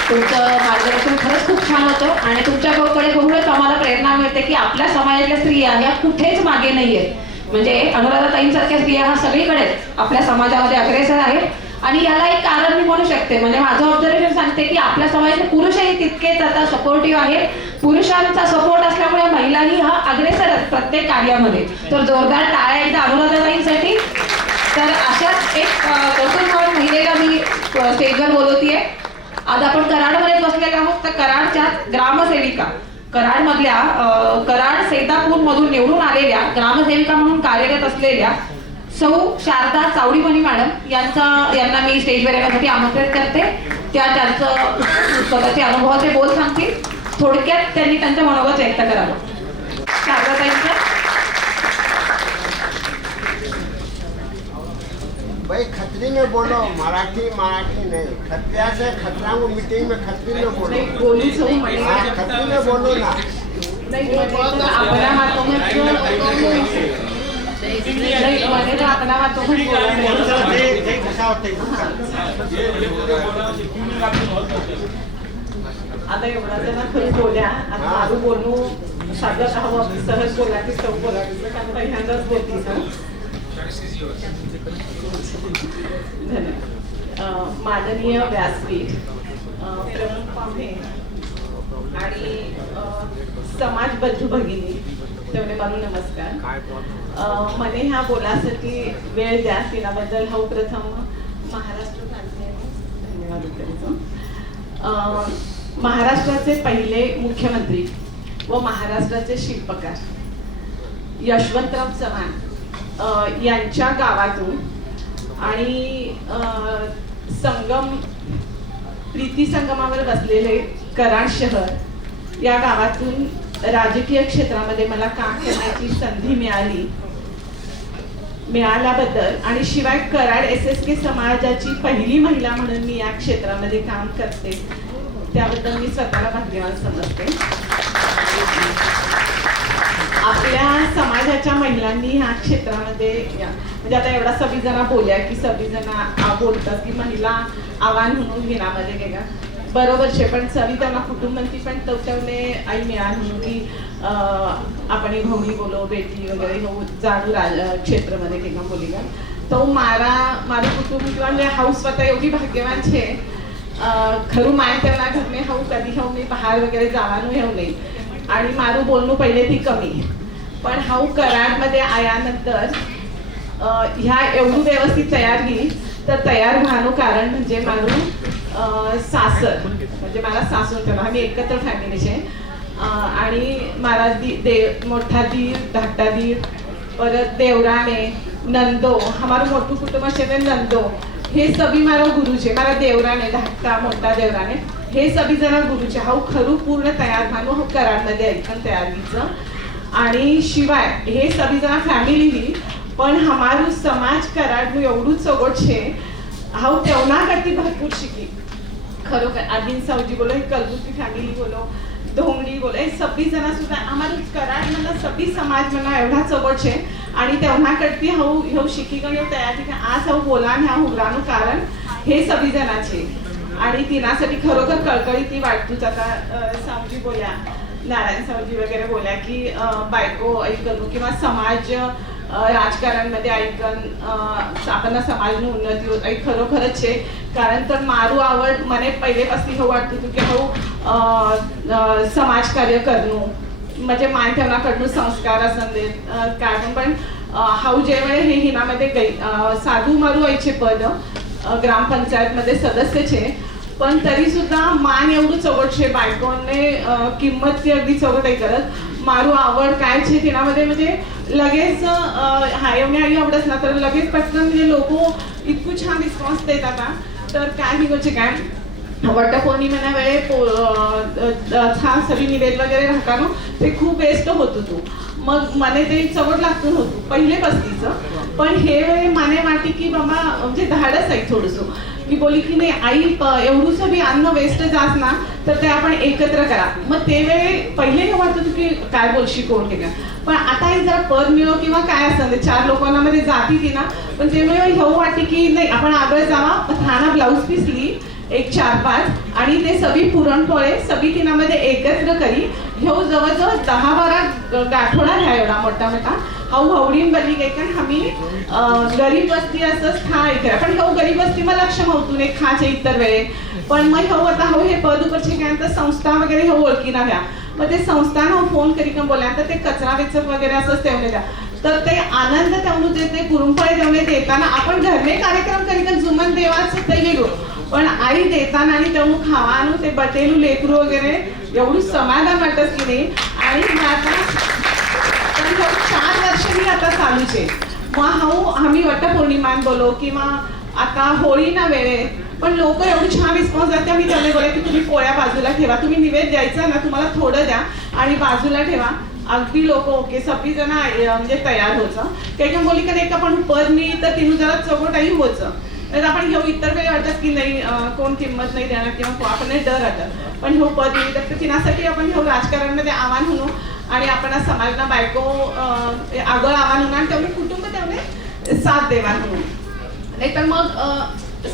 तुमचं मार्गदर्शन खरंच खूप छान होतं आणि तुमच्याकडे बघूनच आम्हाला प्रेरणा मिळते की आपल्या समाजातल्या स्त्रिया ह्या कुठेच मागे नाहीयेत. म्हणजे अनुराधाताईंसारख्या स्त्रिया ह्या सगळीकडेच आपल्या समाजामध्ये अग्रेसर आहेत आणि याला एक कारण मी म्हणू शकते. म्हणजे माझं ऑब्झर्वेशन सांगते की आपल्या समाजातले पुरुषही तितकेच आता सपोर्टिव्ह आहेत. पुरुषांचा सपोर्ट असल्यामुळे महिलाही हा अग्रेसर आहेत प्रत्येक कार्यामध्ये. तर जोरदार टाळ्या एकदा अनुराधाताईंसाठी. तर अशाच एक कौतुकवान महिलेला मी स्टेजवर बोलवतीये. आज आपण कराडमध्येच बसलेले आहोत. तर कराडच्या ग्रामसेविका, कराडमधल्या कराड सैतापूर मधून निवडून आलेल्या ग्रामसेविका म्हणून कार्यरत असलेल्या सौ शारदा चावडीमणी मॅडम यांना मी स्टेजवर येण्यासाठी आमंत्रित करते. त्या त्यांचं स्वतःचे अनुभवाचे बोल सांगतील. थोडक्यात त्यांनी त्यांचं मनोगत व्यक्त करावं. शारदाताईंचं. भाई खतरी में बोलो, मराठी नहीं. खतरिया से खतरा को मीटिंग में खतरी में बोलो. हाँ, खतरी में बोलो ना. आता एवढा जण खरं बोल्या. आता माझं बोलणं साधं हवं, सहज बोलायची, सौ बोलायची, कारण पहिल्यांदाच बोलतीस. माननीय व्यासपीठ, प्रमुख पाहुणे आणि समाज बंधू भगिनी, तेवढे मला नमस्कार. मने ह्या बोलासाठी वेळ द्या तिनाबद्दल हा प्रथम महाराष्ट्र धन्यवाद करतो. महाराष्ट्राचे पहिले मुख्यमंत्री व महाराष्ट्राचे शिल्पकार यशवंतराव चव्हाण यांच्या गावातून आणि प्रीती संगमावर बसलेले कराड शहर या गावातून राजकीय क्षेत्रामध्ये मला काम करण्याची संधी मिळाल्याबद्दल आणि शिवाय कराड SSK समाजाची पहिली महिला म्हणून मी या क्षेत्रामध्ये काम करते त्याबद्दल मी स्वतःला भाग्यवान समजते. आपल्या समाजाच्या महिलांनी ह्या क्षेत्रामध्ये म्हणजे आता एवढा सगळीजण बोलल्या की सगळीजण बोलतात की महिला आव्हान म्हणून घेण्यामध्ये गेल्या बरोबर छे, पण सविताना कुटुंबंती पण तवतवले आई मिळाल म्हणून की आपण भवनी बोलो बेटी वगैरे हो जाणू क्षेत्रमध्ये केव्हा बोली तो मारा कुटुंब किंवा हाऊस स्वतः एवढी भाग्यवान छे. खरू माय त्यांना घरने हाऊ कधी हाऊ मी बाहेर वगैरे जावानू येऊ नाही आणि मारू बोलणं पहिले ती कमी पण हाऊ कराडमध्ये आल्यानंतर ह्या एवढी व्यवस्थित तयार झाली तर तयार व्हानो कारण म्हणजे मारू सासर म्हणजे मला सासून ठेवा आम्ही एकत्र फॅमिलीचे आणि मला मोठा दीर धाकटा दीर परत देवराने नंदो हमारू मोठं कुटुंब असे नंदो हे सभी मारा गुरुचे मारा देवराने धाकटा मोठा देवराने हे सभी जण गुरुचे हा खरू पूर्ण तयार मानू कराडमध्ये ऐकून तयार व्हायचं आणि शिवाय हे सभी जना फॅमिली ही पण हमारू समाज कराड एवढू चौगट छे हाउ तेवना करती भरपूर शिकी खरोखर अरविंद सावजी बोलो हे कलबुर्गी फॅमिली बोलो धोंगडी बोलो हे सभी जना सुद्धा हमारू कराड मला सभी समाज मला एवढा चौगट छे आणि तेवना करती हाउ शिकी गयो तयार ठिकाण आज हाउ बोलान ह्या हुराનું कारण हे सभी जनाचे आणि तिनासाठी खरोखर कळकळी ती वाटतूच आता सावजी बोल्या नारायण सावजी वगैरे बोल्या की बायको ऐकून किंवा समाज राजकारणमध्ये ऐकून आपण समाजની उन्नती होत खरोखरच છે कारण तर मारू आवड મને पहिलेपासून हे वाटत होतं की हो समाज कार्य करणं म्हणजे माणसांकडून संस्कार असं कारण पण हाऊ जेवेळे हे हिनामध्ये साधू मारू व्हायचे पद ग्रामपंचायत मध्ये सदस्य छे पण तरी सुद्धा मान एवढं चौगट छे बायकोने किंमत ती अगदी चौगट आहे करत मारू आवड काय छे तिनामध्ये म्हणजे लगेच हायवणे आई आवडत ना तर लगेच पटकन म्हणजे लोक इतकं छान रिस्पॉन्स देतात ना तर काय निघायचे काय वटपौर्णिमेना वेळे छान सगळी निवेद वगैरे राहता ते खूप बेस्ट होत होतो मग मने ते चवट लागतून होतो पहिले बस्तीचं पण हे वेळे माने वाटी की बाबा म्हणजे धाडस आहे थोडंसं की बोली की नाही आई एवढं सगळी अन्न वेस्ट जास ना तर ते आपण एकत्र करा मग ते वेळे पहिले हे वाटत होतं की काय बोलशी कोण केलं पण आता ही जरा पद मिळो किंवा काय असं 4 लोकांना मध्ये जाती ती ना पण त्यामुळे हे वाटते की नाही आपण आगळ जावा थाना ब्लाऊज पीस ली एक 4-5 आणि ते सगळी पुरणपोळे सगळी तिनामध्ये एकत्र करी ह्यो जवळजवळ 10-12 गाठोडा ह्या एवढा मोठा मोठा हाऊ हवडीन बली काय कारण आम्ही गरीब वस्ती असंच खा ऐकरा पण ह्यो गरीब वस्ती मला लक्ष नव्हतं एक खाचे इतर वेळे पण मग ह्यो आता हो हे पद उपरचे काय तर संस्था वगैरे ह्यो ओळखी ना व्या मग ते संस्थानं फोन करी का बोला तर ते कचरा वेचक वगैरे असंच ठेवले द्या तर ते आनंद तेवढं जे ते पुरणपोळे तेवढे देताना आपण घरने कार्यक्रम करी का जुमन देवाचं ते वेगळं पण आई देताना आणि तेवढं खावानं ते बटेलू लेकरू वगैरे एवढं समाधान वाटत की नाही आणि आता 4 वर्ष मी आता चालूच आहे मग हाऊ आम्ही वटपौर्णिमान बोलो किंवा आता होळी ना वेळे पण लोक एवढी छान रिस्पॉन्स देतात मी त्यांना बोला की तुम्ही पोळ्या बाजूला ठेवा तुम्ही निवेद द्यायचा ना तुम्हाला थोडं द्या आणि बाजूला ठेवा अगदी लोक ओके सगळी जण म्हणजे तयार होतं काही काय बोली का नाही का पण पद मी तर तिनं जरा चौकटाही होतं तर आपण घेऊ इतर वेळी वाटत की नाही कोण किंमत नाही देणार किंवा आपण डर वाटत पण हे पद मी तर तिनासाठी आपण घेऊ राजकारणामध्ये आव्हान म्हणू आणि आपण समाजना बायको आगळ आव्हान म्हणून आणि तेवढे कुटुंब तेवढे साथ देवा म्हणून नाही तर मग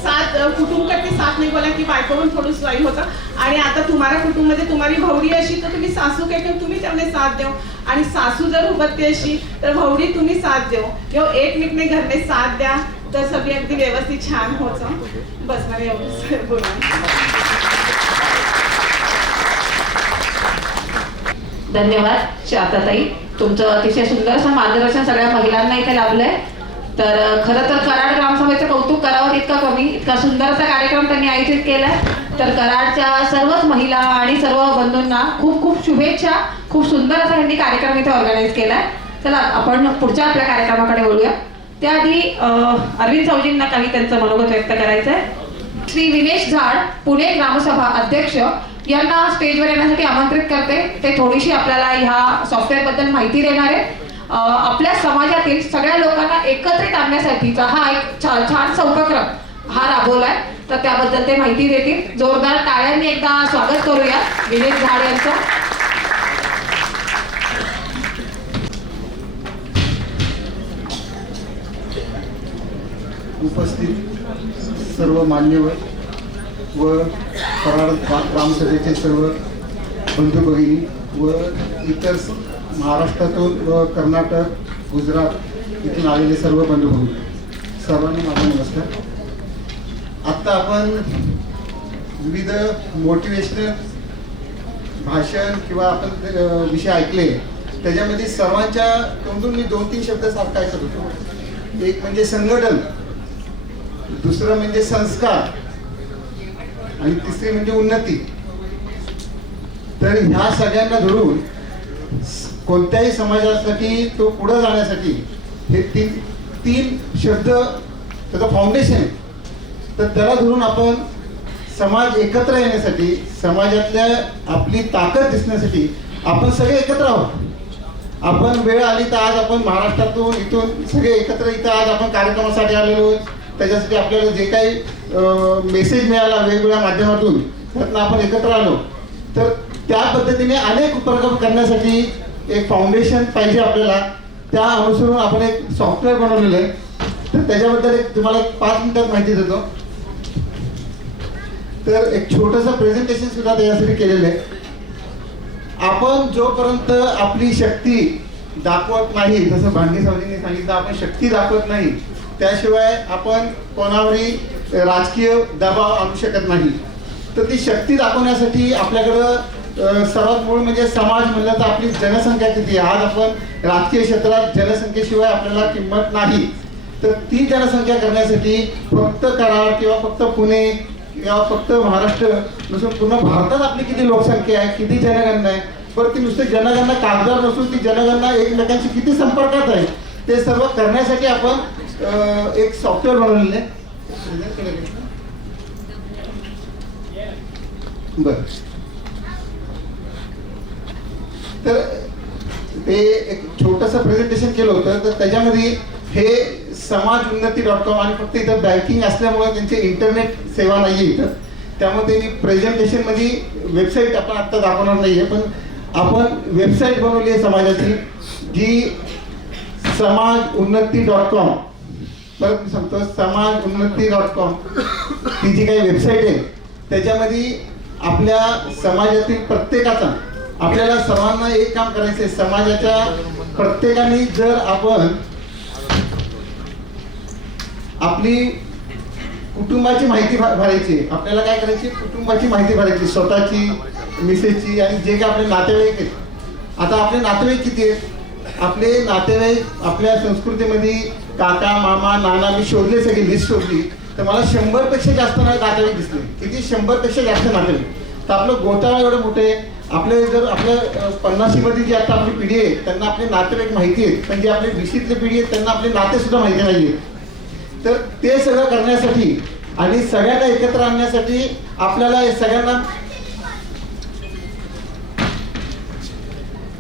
साथ कुटुंब करते साथ नाही बोला की बायको पण थोडं स्वाई होतं आणि आता तुम्हाला कुटुंबमध्ये तुम्हारी भवडी अशी तर तुम्ही सासू काय किंवा तुम्ही तेवढे साथ देऊ आणि सासू जर उभरते अशी तर भवडी तुम्ही साथ देऊ किंवा एकमेकने घरने साथ द्या तर सगळी अगदी व्यवस्थित छान होतं बस मला एवढंच बोला धन्यवाद शारदाताई तुमचं अतिशय सुंदर असं मार्गदर्शन सगळ्या महिलांना इथे लाभलंय तर खरं तर कराड ग्रामसभेचं कौतुक करावं इतकं कमी इतका सुंदर असा कार्यक्रम त्यांनी आयोजित केलाय तर कराडच्या सर्वच महिला आणि सर्व बंधूंना खूप खूप शुभेच्छा खूप सुंदर असा त्यांनी कार्यक्रम इथे ऑर्गनाईज केलाय चला आपण पुढच्या आपल्या कार्यक्रमाकडे बोलूया त्याआधी अरविंद सावजींना काही त्यांचं मनोगत व्यक्त करायचंय श्री विनेश झाड पुणे ग्रामसभा अध्यक्ष यांना स्टेजवर येण्यासाठी आमंत्रित करते ते थोडीशी आपल्याला ह्या सॉफ्टवेअरबद्दल माहिती देणार आहे आपल्या समाजातील सगळ्या लोकांना एकत्रित आणण्यासाठीचा हा एक छानसा उपक्रम हा राबवलाय तर त्याबद्दल ते माहिती देतील जोरदार टाळ्यांनी एकदा स्वागत करूया विनेश झाड यांचं उपस्थित सर्व मान्यवर व कराड ग्रामसभेचे सर्व बंधू भगिनी व इतर महाराष्ट्रातून व कर्नाटक गुजरात इथून आलेले सर्व बंधू भगिनी सर्वांना माझा नमस्कार आत्ता आपण विविध मोटिवेशनल भाषण किंवा आपण विषय ऐकले त्याच्यामध्ये सर्वांच्या तोंडून मी 2-3 शब्द सारखा ऐकत होतो एक म्हणजे संघटन दुसरं म्हणजे संस्कार आणि तिसरी म्हणजे उन्नती तर ह्या सगळ्यांना धरून कोणत्याही समाजासाठी तो पुढे जाण्यासाठी हे तीन शब्द त्याचं फाउंडेशन आहे तर त्याला धरून आपण समाज एकत्र येण्यासाठी समाजातल्या आपली ताकद दिसण्यासाठी आपण सगळे एकत्र आहोत आपण वेळ आली तर आज आपण महाराष्ट्रातून इथून सगळे एकत्र इथं आज आपण कार्यक्रमासाठी आलेलो आहोत. त्याच्यासाठी आपल्याला जे काही मेसेज मिळाला वेगवेगळ्या माध्यमातून त्यातनं आपण एकत्र आलो. तर त्या पद्धतीने अनेक उपक्रम करण्यासाठी एक फाउंडेशन पाहिजे आपल्याला. त्या अनुसरून आपण एक सॉफ्टवेअर बनवलेलं आहे. तर त्याच्याबद्दल एक तुम्हाला 5 मिनिटात माहिती देतो. तर एक छोटंसं प्रेझेंटेशन सुद्धा त्याच्यासाठी केलेलं आहे. आपण जोपर्यंत आपली शक्ती दाखवत नाही, जसं भांडी सावजींनी सांगितलं, आपण शक्ती दाखवत नाही त्याशिवाय आपण कोणावरही राजकीय दबाव आणू शकत नाही. तर ती शक्ती दाखवण्यासाठी आपल्याकडं सर्वात मूळ म्हणजे समाज म्हणलं तर आपली जनसंख्या किती आहे. आज आपण राजकीय क्षेत्रात जनसंख्येशिवाय आपल्याला किंमत नाही. तर ती जनसंख्या करण्यासाठी फक्त कराड किंवा फक्त पुणे किंवा फक्त महाराष्ट्र नसून पूर्ण भारतात आपली किती लोकसंख्या आहे, किती जनगणना आहे, बरं ती नुसतं जनगणना कागदावर नसून ती जनगणना एकमेकांशी किती संपर्कात आहे ते सर्व करण्यासाठी आपण एक सॉफ्टवेअर बनवलेलं आहे. बरं, तर ते एक छोटंसं प्रेझेंटेशन केलं होतं. तर त्याच्यामध्ये हे समाजउन्नती.com आणि फक्त इथं बँकिंग असल्यामुळे त्यांची इंटरनेट सेवा नाही आहे इथं, त्यामुळे त्यांनी प्रेझेंटेशनमध्ये वेबसाईट आपण आत्ता दाखवणार नाही आहे, पण आपण वेबसाईट बनवली आहे समाजाची जी समाजउन्नती.com. परत मी सांगतो समाजउन्नती.com ती जी काही वेबसाईट आहे त्याच्यामध्ये आपल्या समाजातील प्रत्येकाचा, आपल्याला सर्वांना एक काम करायचं आहे. समाजाच्या प्रत्येकाने जर आपण आपली कुटुंबाची माहिती भरायची, आपल्याला काय करायची, कुटुंबाची माहिती भरायची, स्वतःची, मिसेसची आणि जे काही आपले नातेवाईक आहेत. आता आपले नातेवाईक किती आहेत? आपले नातेवाईक आपल्या संस्कृतीमध्ये काका, मामा, नाना मी शोधले, सगळी लिस्ट शोधली तर मला 100पेक्षा जास्त नातेवाईक दिसले. किती? 100पेक्षा जास्त नातेवाईक. तर आपलं गोतावळ एवढं मोठं आहे. आपले जर आपल्या 50मध्ये जी आता आपली पिढी आहे त्यांना आपले नातेवाईक माहिती आहेत, पण जे आपले 20ली पिढी आहेत त्यांना आपले नाते सुद्धा माहिती नाही आहेत. तर ते सगळं करण्यासाठी आणि सगळ्यांना एकत्र आणण्यासाठी आपल्याला सगळ्यांना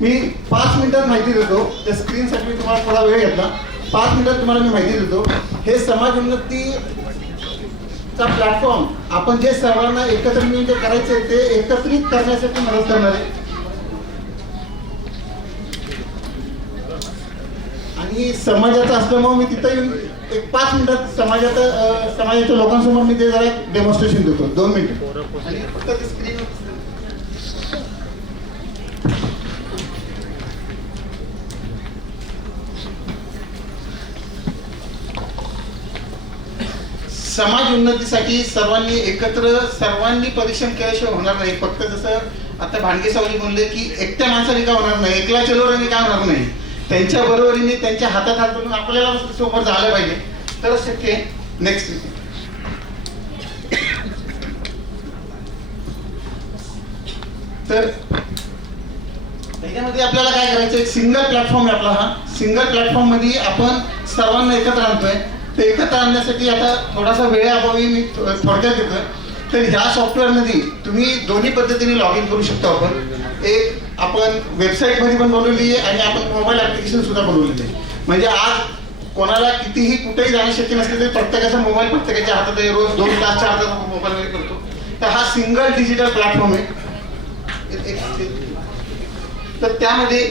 मी 5 मिनिटात माहिती देतो. त्या स्क्रीनसाठी मी तुम्हाला थोडा वेळ घेतला. 5 मिनिटात तुम्हाला मी माहिती देतो. हे समाज उन्नतीचा प्लॅटफॉर्म आपण जे सर्वांना एकत्र मिळून जे करायचे ते एकत्रित करण्यासाठी मदत करणार आहे. आणि समाजाचं असल्यामुळे मी तिथं येऊन एक 5 मिनिटात समाजाच्या लोकांसमोर मी ते जरा डेमॉन्स्ट्रेशन देतो. 2 मिनिट आणि फक्त ते स्क्रीन. समाज उन्नतीसाठी सर्वांनी एकत्र सर्वांनी परिश्रम केल्याशिवाय होणार नाही. फक्त जसं आता भांडके सावजी म्हणले की एकट्या माणसाने काय होणार नाही, एकला चलोराने काय होणार नाही. त्यांच्या बरोबरीने त्यांच्या हातात हात धरून आपल्याला सोबत झालं पाहिजे तरच शक्य आहे. नेक्स्ट. तर त्याच्यामध्ये आपल्याला काय करायचं, एक सिंगल प्लॅटफॉर्म आहे आपला. हा सिंगल प्लॅटफॉर्म मध्ये आपण सर्वांना एकत्र आणतोय. ते एकत्र आणण्यासाठी आता थोडासा वेळेअभावी मी थोडक्यात देतोय. तर ह्या सॉफ्टवेअरमध्ये तुम्ही दोन्ही पद्धतीने लॉग इन करू शकतो. एक आपण वेबसाईटमध्ये पण बनवली आहे आणि आपण मोबाईल ॲप्लिकेशन सुद्धा बनवलेलं आहे. म्हणजे आज कोणाला कितीही कुठेही जाणं शक्य नसले तरी प्रत्येकाचा मोबाईल प्रत्येकाच्या हातात आहे. रोज 2 तास 4 तास मोबाईलमध्ये करतो. तर हा सिंगल डिजिटल प्लॅटफॉर्म आहे. तर त्यामध्ये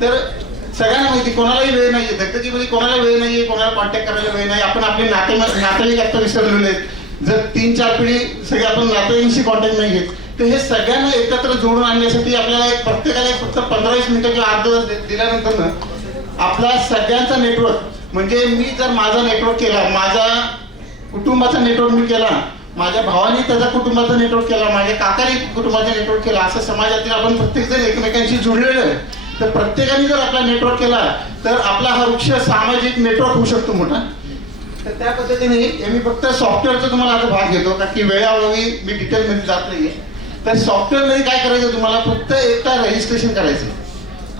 तर सगळ्यांना माहिती कोणालाही वेळ नाहीये, दत्तजीमध्ये कोणाला वेळ नाहीये, कोणाला कॉन्टॅक्ट करायला वेळ नाही. आपण आपले नातेवाईक आता विसरलेले आहेत. जर 3-4 पिढी सगळे आपण नातेवाईकांशी कॉन्टॅक्ट नाही घेत तर हे सगळ्यांना एकत्र जोडून आणण्यासाठी आपल्याला एक प्रत्येकाला फक्त 15-20 मिनिटं किंवा अर्धा तास दिल्यानंतर ना आपला सगळ्यांचा नेटवर्क, म्हणजे मी जर माझा नेटवर्क केला, माझा कुटुंबाचा नेटवर्क मी केला, माझ्या भावाने त्याचा कुटुंबाचा नेटवर्क केला, माझ्या काकाने कुटुंबाचा नेटवर्क केला, असं समाजातील आपण प्रत्येक जण एकमेकांशी जुळलेलं आहे. तर प्रत्येकाने जर आपला नेटवर्क केला तर आपला हा वृक्ष सामाजिक नेटवर्क होऊ शकतो मोठा. तर त्या पद्धतीने मी फक्त सॉफ्टवेअरचा तुम्हाला आता भाग घेतो कारण की वेळाअभावी मी डिटेलमध्ये जात नाहीये. तर सॉफ्टवेअरमध्ये काय करायचं, तुम्हाला फक्त एकदा रजिस्ट्रेशन करायचं.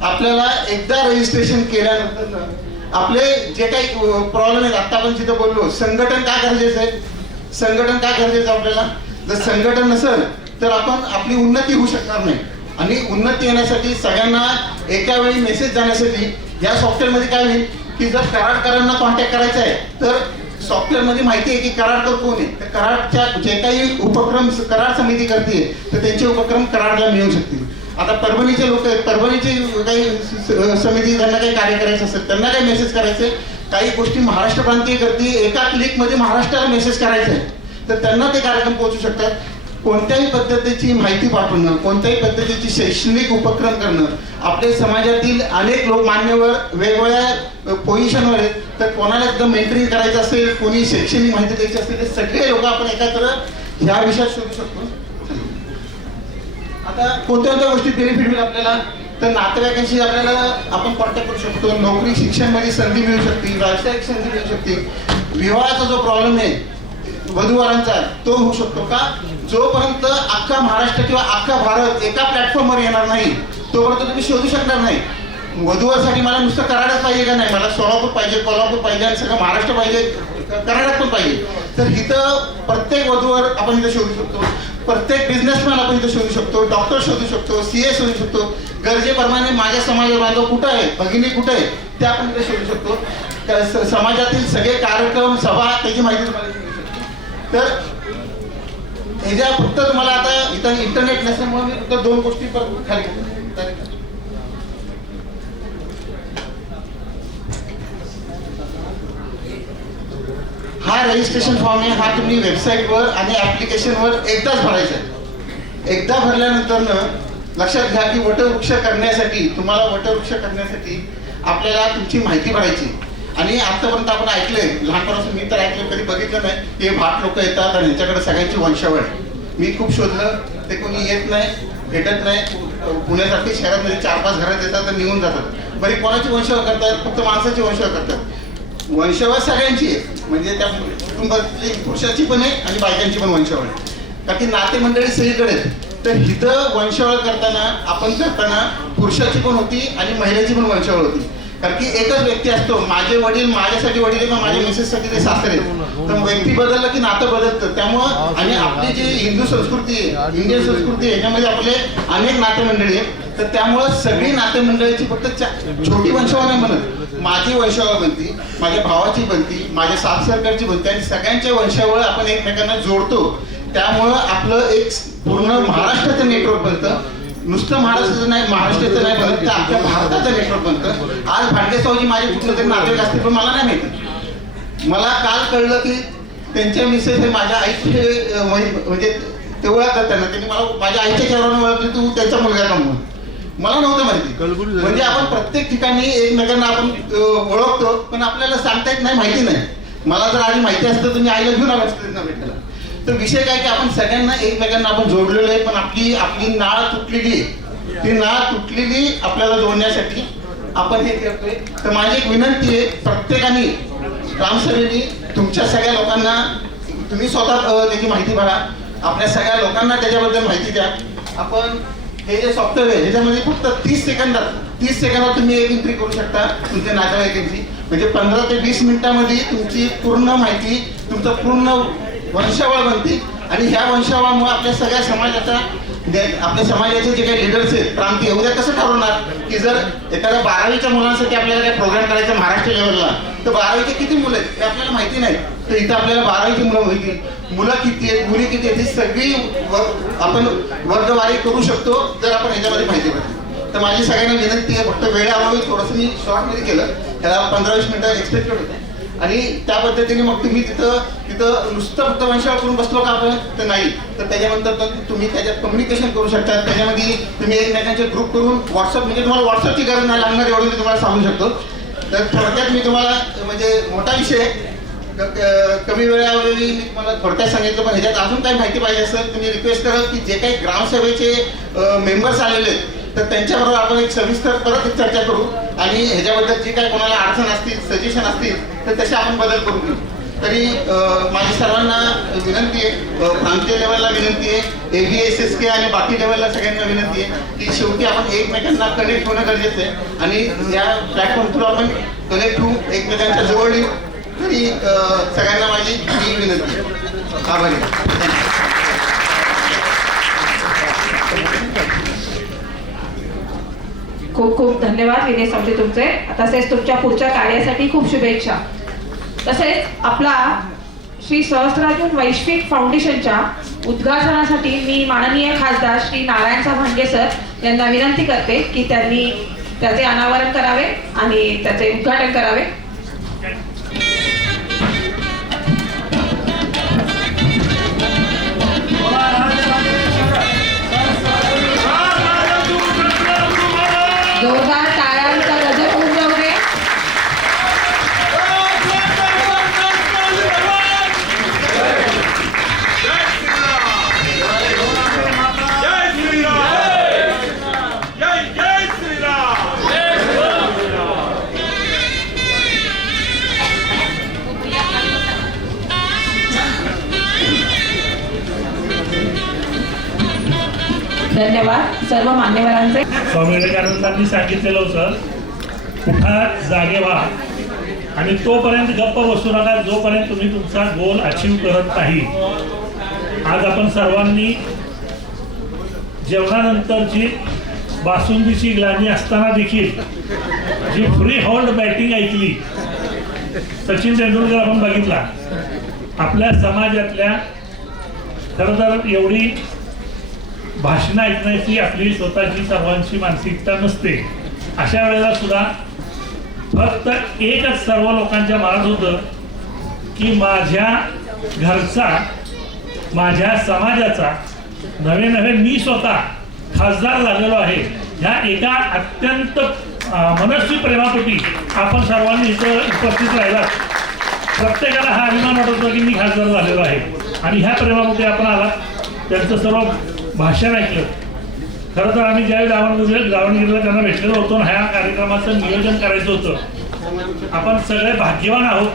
आपल्याला एकदा रजिस्ट्रेशन केल्यानंतर आपले जे काही प्रॉब्लेम आहेत, आता आपण जिथं बोललो संघटन काय गरजेचं आहे, संघटन काय गरजेचं आपल्याला. जर संघटन नसेल तर आपण आपली उन्नती होऊ शकणार नाही. आणि उन्नती येण्यासाठी सगळ्यांना एका वेळी मेसेज जाण्यासाठी या सॉफ्टवेअरमध्ये काय होईल की जर कराडकरांना कॉन्टॅक्ट करायचा आहे तर सॉफ्टवेअरमध्ये माहिती आहे की कराडकर कोण आहे, तर कराडच्या जे काही उपक्रम कराड समिती करते तर त्यांचे उपक्रम कराडला मिळू शकतील. आता परभणीचे लोक आहेत, परभणीची काही समिती त्यांना काही कार्य करायचं असेल, त्यांना काही मेसेज करायचे, काही गोष्टी महाराष्ट्र प्रांतीय करते, एका क्लिकमध्ये महाराष्ट्राला मेसेज करायचं आहे तर त्यांना ते कार्यक्रम पोहोचू शकतात. कोणत्याही पद्धतीची माहिती पाठवणं, कोणत्याही पद्धतीची शैक्षणिक उपक्रम करणं, आपल्या समाजातील अनेक लोक मान्यवर वेगवेगळ्या पोझिशनवर आहेत, तर कोणाला एकदम मेंटरिंग करायचं असेल, कोणी शैक्षणिक माहिती द्यायची असेल, ते सगळे लोक आपण एकत्र ह्या विषयात शोधू शकतो. आता कोणत्या कोणत्या गोष्टी बेनिफिट होईल आपल्याला, तर नातेवाईकांशी आपल्याला आपण कॉन्टॅक्ट करू शकतो, नोकरी शिक्षणमध्ये संधी मिळू शकते, व्यावसायिक संधी मिळू शकते, विवाहाचा जो प्रॉब्लेम आहे वधूवरांचा तो होऊ शकतो का, जोपर्यंत अख्खा महाराष्ट्र किंवा अख्खा भारत एका प्लॅटफॉर्मवर येणार नाही तोपर्यंत तुम्ही शोधू शकणार नाही. वधूवरासाठी मला नुसतं कराडच पाहिजे का नाही, मला सोलापूर पाहिजे, कोल्हापूर पाहिजे आणि सगळं महाराष्ट्र पाहिजे, कराडात पण पाहिजे. तर इथं प्रत्येक वधूवर आपण इथं शोधू शकतो, प्रत्येक बिझनेसमॅन आपण इथं शोधू शकतो, डॉक्टर शोधू शकतो, CA शोधू शकतो, गरजेप्रमाणे माझ्या समाज बांधव कुठं आहे, भगिनी कुठं आहे ते आपण इथं शोधू शकतो. समाजातील सगळे कार्यक्रम सभा त्याची माहिती तुम्हाला मिळू शकते. तर ह्याच्या फक्त तुम्हाला आता इथं इंटरनेट नसल्यामुळे मी फक्त 2 गोष्टी खाली हा रजिस्ट्रेशन फॉर्म आहे, हा तुम्ही वेबसाईटवर आणि ऍप्लिकेशनवर एकदाच भरायचा आहे. एकदा भरल्यानंतर लक्षात घ्या की वटवृक्ष करण्यासाठी तुम्हाला वटवृक्ष करण्यासाठी आपल्याला तुमची माहिती भरायची. आणि आतापर्यंत आपण ऐकलंय, लहानपणापासून मी तर ऐकलं, कधी बघितलं नाही की भाट लोक येतात आणि यांच्याकडे सगळ्यांची वंशावळ. मी खूप शोधलं, ते कोणी येत नाही, भेटत नाही. पुण्यासारख्या शहरामध्ये 4-5 घरात येतात तर निघून जातात. बरी कोणाची वंशावळ करतात, फक्त माणसाची वंशावळ करतात. वंशावळ सगळ्यांची आहे, म्हणजे त्या कुटुंबातली पुरुषाची पण आहे आणि बायकांची पण वंशावळ आहे, कारण की नाते मंडळी सगळीकडे आहेत. तर हिथं वंशावळ करताना पुरुषाची पण होती आणि महिलेची पण वंशावळ होती, कारण की एकच व्यक्ती असतो. माझे वडील माझ्यासाठी वडील आहे, माझ्या मिसेससाठी ते सासरे आहेत. तर व्यक्ती बदललं की नातं बदलतं. त्यामुळं आणि आपली जी हिंदू संस्कृती आहे, इंडियन संस्कृती आहे, याच्यामध्ये आपले अनेक नातेमंडळी आहेत. तर त्यामुळं सगळी नातेमंडळीची फक्त छोटी वंशावळ नाही बनत, माझी वंशावळ बनती, माझ्या भावाची बनती, माझ्या सासरकडची बनते आणि सगळ्यांच्या वंशावळ आपण एकमेकांना जोडतो. त्यामुळं आपलं एक पूर्ण महाराष्ट्राचं नेटवर्क बनतं. नुसतं महाराष्ट्राचं नाही, महाराष्ट्राचं नाही बनत, तर अख्ख्या भारताचं नेटवर्क बनतं. आज भांडेसावजी माझे कुठलं तरी नातेवाईक असतील पण मला नाही माहिती. मला काल कळलं की त्यांच्या मिसेस हे माझ्या आईचे म्हणजे ते ओळखतात, त्यांनी मला माझ्या आईच्या चेहऱ्यावर ओळखली, तू त्यांचा मुलगा का म्हणून. मला नव्हतं माहिती. म्हणजे आपण प्रत्येक ठिकाणी एकमेकांना आपण ओळखतो पण आपल्याला सांगता येत नाही, माहिती नाही. मला जर आधी माहिती असतं तर मी आईला घेऊन आलो असतं त्यांना भेटायला. तर विषय काय की आपण सगळ्यांना एकमेकांना आपण जोडलेलो आहे, पण आपली नाळ तुटलेली आहे. ती नाळ तुटलेली आपल्याला जोडण्यासाठी आपण हे करतोय. तर माझी एक विनंती आहे, प्रत्येकाने ग्रामसभेने तुमच्या सगळ्या लोकांना तुम्ही स्वतः त्याची माहिती भरा, आपल्या सगळ्या लोकांना त्याच्याबद्दल माहिती द्या. आपण हे जे सॉफ्टवेअर आहे ह्याच्यामध्ये फक्त 30 सेकंदात तुम्ही एक एंट्री करू शकता तुमच्या नातेवाईकांची. म्हणजे 15 ते 20 मिनिटांमध्ये तुमची पूर्ण माहिती, तुमचं पूर्ण वंशावळ बनते. आणि ह्या वंशावळामुळे आपल्या सगळ्या समाजाचा आपल्या समाजाचे जे काही लिडर्स आहेत प्रांतीय, उद्या कसं ठरवणार की जर एखाद्या 12वीच्या मुलांसाठी आपल्याला काही प्रोग्राम करायचा महाराष्ट्र लेवलला, तर 12वीचे किती मुलं आहेत हे आपल्याला माहिती नाही. तर इथं आपल्याला 12वीची मुलं माहिती, मुलं किती आहेत, मुली किती आहेत, ही सगळी आपण वर्गवारी करू शकतो जर आपण ह्याच्यामध्ये माहिती भरली. तर माझी सगळ्यांना विनंती आहे, फक्त वेळेअभावी थोडंसं मी शॉर्टमध्ये केलं, त्याला 15-20 मिनिटं एक्सपेक्टेड होते. आणि त्या पद्धतीने मग तुम्ही तिथं नुसतं फक्त वंशावळ करून बसलो का आपण, तर नाही. तर त्याच्यानंतर तुम्ही त्याच्यात कम्युनिकेशन करू शकता. त्याच्यामध्ये तुम्ही एकमेकांचे ग्रुप करून व्हॉट्सअप, म्हणजे तुम्हाला व्हॉट्सअपची गरज नाही लागणार एवढं मी तुम्हाला सांगू शकतो. तर थोडक्यात मी तुम्हाला म्हणजे मोठा विषय कमी वेळावेळी मी तुम्हाला थोडक्यात सांगितलं, पण ह्याच्यात अजून काही माहिती पाहिजे असेल तुम्ही रिक्वेस्ट करा की जे काही ग्रामसभेचे मेंबर्स आलेले आहेत तर त्यांच्याबरोबर आपण एक सविस्तर परत चर्चा करू आणि ह्याच्याबद्दल जी काही कोणाला अडचण असतील, सजेशन असतील तर तसे आपण बदल करू घेऊ. तरी माझी सर्वांना विनंती आहे, प्रांतीय लेवलला विनंती आहे, ABSSK आणि बाकी लेवलला सगळ्यांना विनंती आहे की शेवटी आपण एकमेकांना कनेक्ट होणं गरजेचं आहे आणि या प्लॅटफॉर्म थ्रू आपण कनेक्ट होऊ, एकमेकांच्या जवळ येऊ. तरी सगळ्यांना माझी ही विनंती आहे. आभारी. खूप खूप धन्यवाद विनय सावंत तुमचे. तसेच तुमच्या पुढच्या कार्यासाठी खूप शुभेच्छा. तसेच आपला श्री सहस्रार्जुन वैश्विक फाउंडेशनच्या उद्घाटनासाठी मी माननीय खासदार श्री नारायणसाहेब भांगे सर यांना विनंती करते की त्यांनी त्याचे अनावरण करावे आणि त्याचे उद्घाटन करावे. जोरदार टाळ्यांचा गजर होऊन जाऊ दे. धन्यवाद सर्व मान्यवरांचे. स्वामी विवेकानंदांनी सांगितलेलं होतं, उठा जागे व्हा आणि तोपर्यंत गप्प बसू नका जोपर्यंत तुम्ही तुमचा गोल अचीव करत नाही. आज आपण सर्वांनी जेवणानंतरची बासुंदीची ग्लानी असताना देखील जी फ्री हॉल्ड बॅटिंग ऐकली, सचिन तेंडुलकर आपण बघितला. आपल्या समाजातल्या खरं तर एवढी भाषणं ऐकण्याची आपली स्वतःची सर्वांची मानसिकता नसते. अशा वेळेला सुद्धा फक्त एकच सर्व लोकांच्या मनात होतं की माझ्या घरचा, माझ्या समाजाचा, नवे नवे मी स्वतः खासदार झालेलो आहे. ह्या एका अत्यंत मनस्वी प्रेमापोटी आपण सर्वांनी इथं उपस्थित राहिला. प्रत्येकाला हा अभिमान वाटतो की मी खासदार झालेलो आहे आणि ह्या प्रेमापोटी आपण आला. त्यांचं सर्व भाषण ऐकलं. खरं तर आम्ही ज्यावेळी दावणगिरीला त्यांना भेटलेलो होतो, ह्या कार्यक्रमाचं नियोजन करायचं होतं. आपण सगळे भाग्यवान आहोत.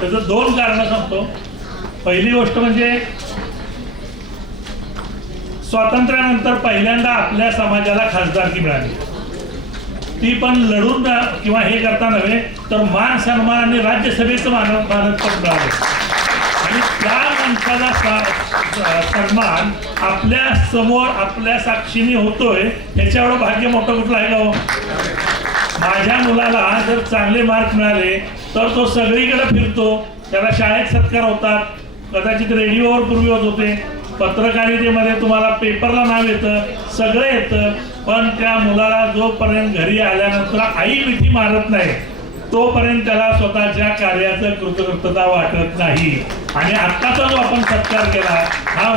त्याचं 2 कारणं सांगतो. पहिली गोष्ट म्हणजे स्वातंत्र्यानंतर पहिल्यांदा आपल्या समाजाला खासदारकी मिळाली. ती पण लढून किंवा हे करता नव्हे तर मान सन्मान आणि राज्यसभेचं मानद पण मिळालं. आणि त्या माणसाला सन्मान आपल्या समोर आपल्या साक्षीने होतोय, ह्याच्यावर भाग्य मोठं कुठलं आहे का हो? माझ्या मुलाला जर चांगले मार्क मिळाले तर तो सगळीकडे फिरतो, त्याला शाळेत सत्कार होतात, कदाचित रेडिओवर पूर्वी होत होते, पत्रकारितेमध्ये तुम्हाला पेपरला नाव येतं, सगळं येतं. पण त्या मुलाला जोपर्यंत घरी आल्यानंतर आई मिठी मारत नाही तोपर्यंत त्याला स्वतःच्या कार्याचं कृतज्ञता वाटत नाही. आणि आत्ताचा जो आपण सत्कार केला हा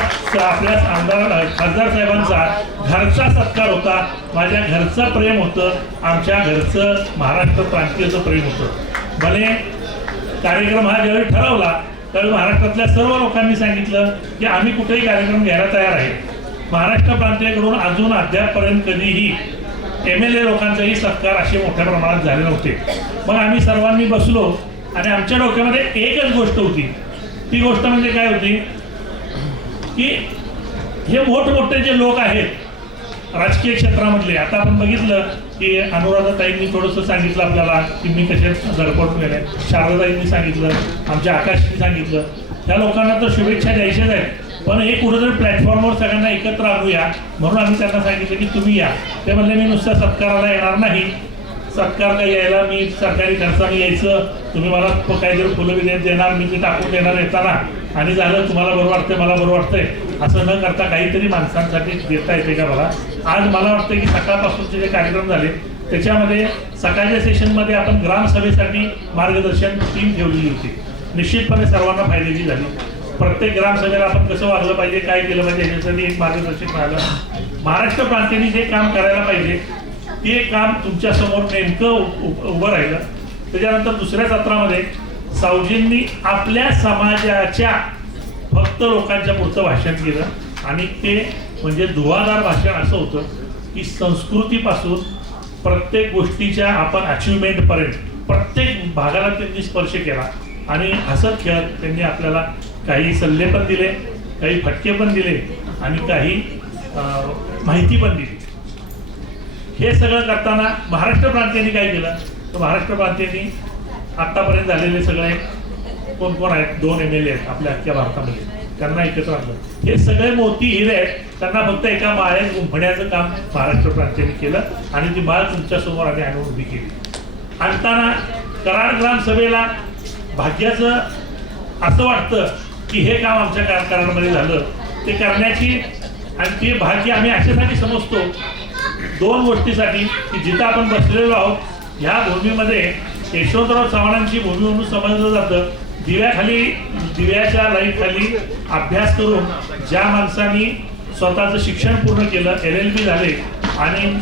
आपल्या खासदार साहेबांचा घरचा सत्कार होता. माझ्या घरचं प्रेम होतं, आमच्या घरचं महाराष्ट्र प्रांतीयचं प्रेम होतं. भले कार्यक्रम हा ज्यावेळी ठरवला त्यावेळी महाराष्ट्रातल्या सर्व लोकांनी सांगितलं की आम्ही कुठेही कार्यक्रम घ्यायला तयार आहे. महाराष्ट्र प्रांतीयकडून अजून अद्यापपर्यंत कधीही MLA लोकांचाही सत्कार असे मोठ्या प्रमाणात झाले नव्हते. मग आम्ही सर्वांनी बसलो आणि आमच्या डोक्यामध्ये एकच गोष्ट होती. ती गोष्ट म्हणजे काय होती की हे मोठमोठे जे लोक आहेत राजकीय क्षेत्रामधले, आता आपण बघितलं की अनुराधाताईंनी थोडंसं सांगितलं आपल्याला की मी कसे धडपडून गेले, शारदाताईंनी सांगितलं, आमच्या आकाशनी सांगितलं. त्या लोकांना तर शुभेच्छा द्यायच्याच आहेत, पण हे कुठेतरी प्लॅटफॉर्मवर सगळ्यांना एकत्र आणूया म्हणून आम्ही त्यांना सांगितलं की तुम्ही या. ते म्हणले मी नुसत्या सत्काराला येणार नाही, सत्कार काही यायला मी सरकारी खर्चाने यायचं, तुम्ही मला काहीतरी फुलं बी देणार, मी ते टाकून देणार येताना, आणि झालं तुम्हाला बरं वाटतंय मला बरं वाटतंय असं न करता काहीतरी माणसांसाठी देता येते का बघा. आज मला वाटतं की सकाळपासूनचे जे कार्यक्रम झाले त्याच्यामध्ये सकाळच्या सेशनमध्ये आपण ग्रामसभेसाठी मार्गदर्शन टीम ठेवलेली होती. निश्चितपणे सर्वांना फायद्याची झाली. प्रत्येक ग्रामसभेला आपण कसं वागलं पाहिजे, काय केलं पाहिजे ह्याच्यासाठी एक मार्गदर्शक मिळालं. महाराष्ट्र प्रांतांनी जे काम करायला पाहिजे ते काम तुमच्या समोर नेमकं उभं राहिलं. त्याच्यानंतर दुसऱ्या सत्रामध्ये सावजींनी आपल्या समाजाच्या फक्त लोकांच्या पुढचं भाषण केलं आणि ते म्हणजे धुवाधार भाषण असं होतं की संस्कृतीपासून प्रत्येक गोष्टीच्या आपण अचिव्हमेंटपर्यंत प्रत्येक भागाला त्यांनी स्पर्श केला. आणि हसत खेळत त्यांनी आपल्याला काही सल्ले पण दिले, काही फटके पण दिले आणि काही माहिती पण दिली. हे सगळं करताना महाराष्ट्र प्रांतांनी काय केलं तर महाराष्ट्र प्रांतांनी आत्तापर्यंत झालेले सगळे कोण कोण आहेत, 2 MLA आहेत आपल्या अख्ख्या भारतामध्ये. त्यांना एकत्र आणलं. हे सगळे मोती हिरे आहेत, त्यांना फक्त एका माळ्यात गुंफण्याचं काम महाराष्ट्र प्रांताने केलं आणि ती माळ तुमच्यासमोर आम्ही आणून उभी केली. आणताना कराड ग्रामसभेला भाग्याचं असं वाटतं की हे काम आमच्या कराडमध्ये झालं, ते करण्याची आणि ते भाग्य आम्ही अशासाठी समजतो, दोन गोष्टीसाठी की जिथं आपण बसलेलो आहोत ह्या भूमीमध्ये यशवंतराव चव्हाणांची भूमी म्हणून समजलं जातं. दिव्याच्या लाईट खाली अभ्यास करून ज्या माणसांनी स्वतःचं शिक्षण पूर्ण केलं, LLB झाले आणि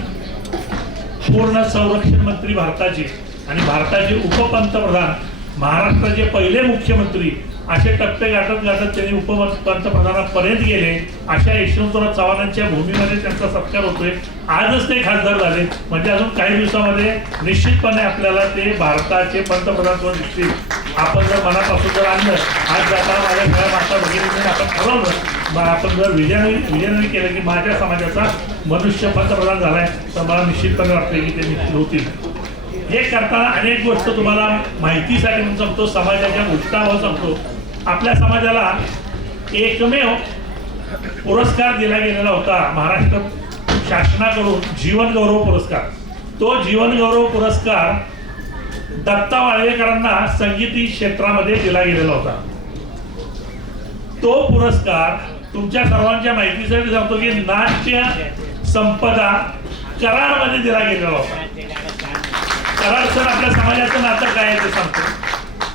पूर्ण संरक्षण मंत्री भारताचे आणि भारताचे उपपंतप्रधान, महाराष्ट्राचे पहिले मुख्यमंत्री, असे टप्पे गाठत गाठत त्यांनी उपपंतप्रधानापर्यंत गेले. अशा यशवंतराव चव्हाणांच्या भूमीमध्ये त्यांचा सत्कार होतोय. आजच ते खासदार झाले म्हणजे अजून काही दिवसामध्ये निश्चितपणे आपल्याला ते भारताचे पंतप्रधान दिसतील. आपण जर मनापासून जर आणलं, आज जाताना माझ्या घरा माता भगिनीने आपण ठरवलं, आपण जर विजनरी केलं की माझ्या समाजाचा मनुष्य पंतप्रधान झालाय, तर मला निश्चितपणे वाटते की ते निश्चित होतील. हे करताना अनेक गोष्ट तुम्हाला माहितीसाठी म्हणून सांगतो, समाजाच्या गोष्टावर सांगतो. आपल्या समाजाला एकमेव पुरस्कार दिला गेलेला होता महाराष्ट्र शासनाकडून, जीवन गौरव पुरस्कार. तो जीवन गौरव पुरस्कार दत्ता वाळवेकरांना संगीती क्षेत्रामध्ये दिला गेलेला होता. तो पुरस्कार तुमच्या सर्वांच्या माहितीसाठी सांगतो की नाट्य संपदा कराडमध्ये दिला गेलेला होता. कराड सर आपल्या समाजाचं नातं काय आहे ते सांगतो.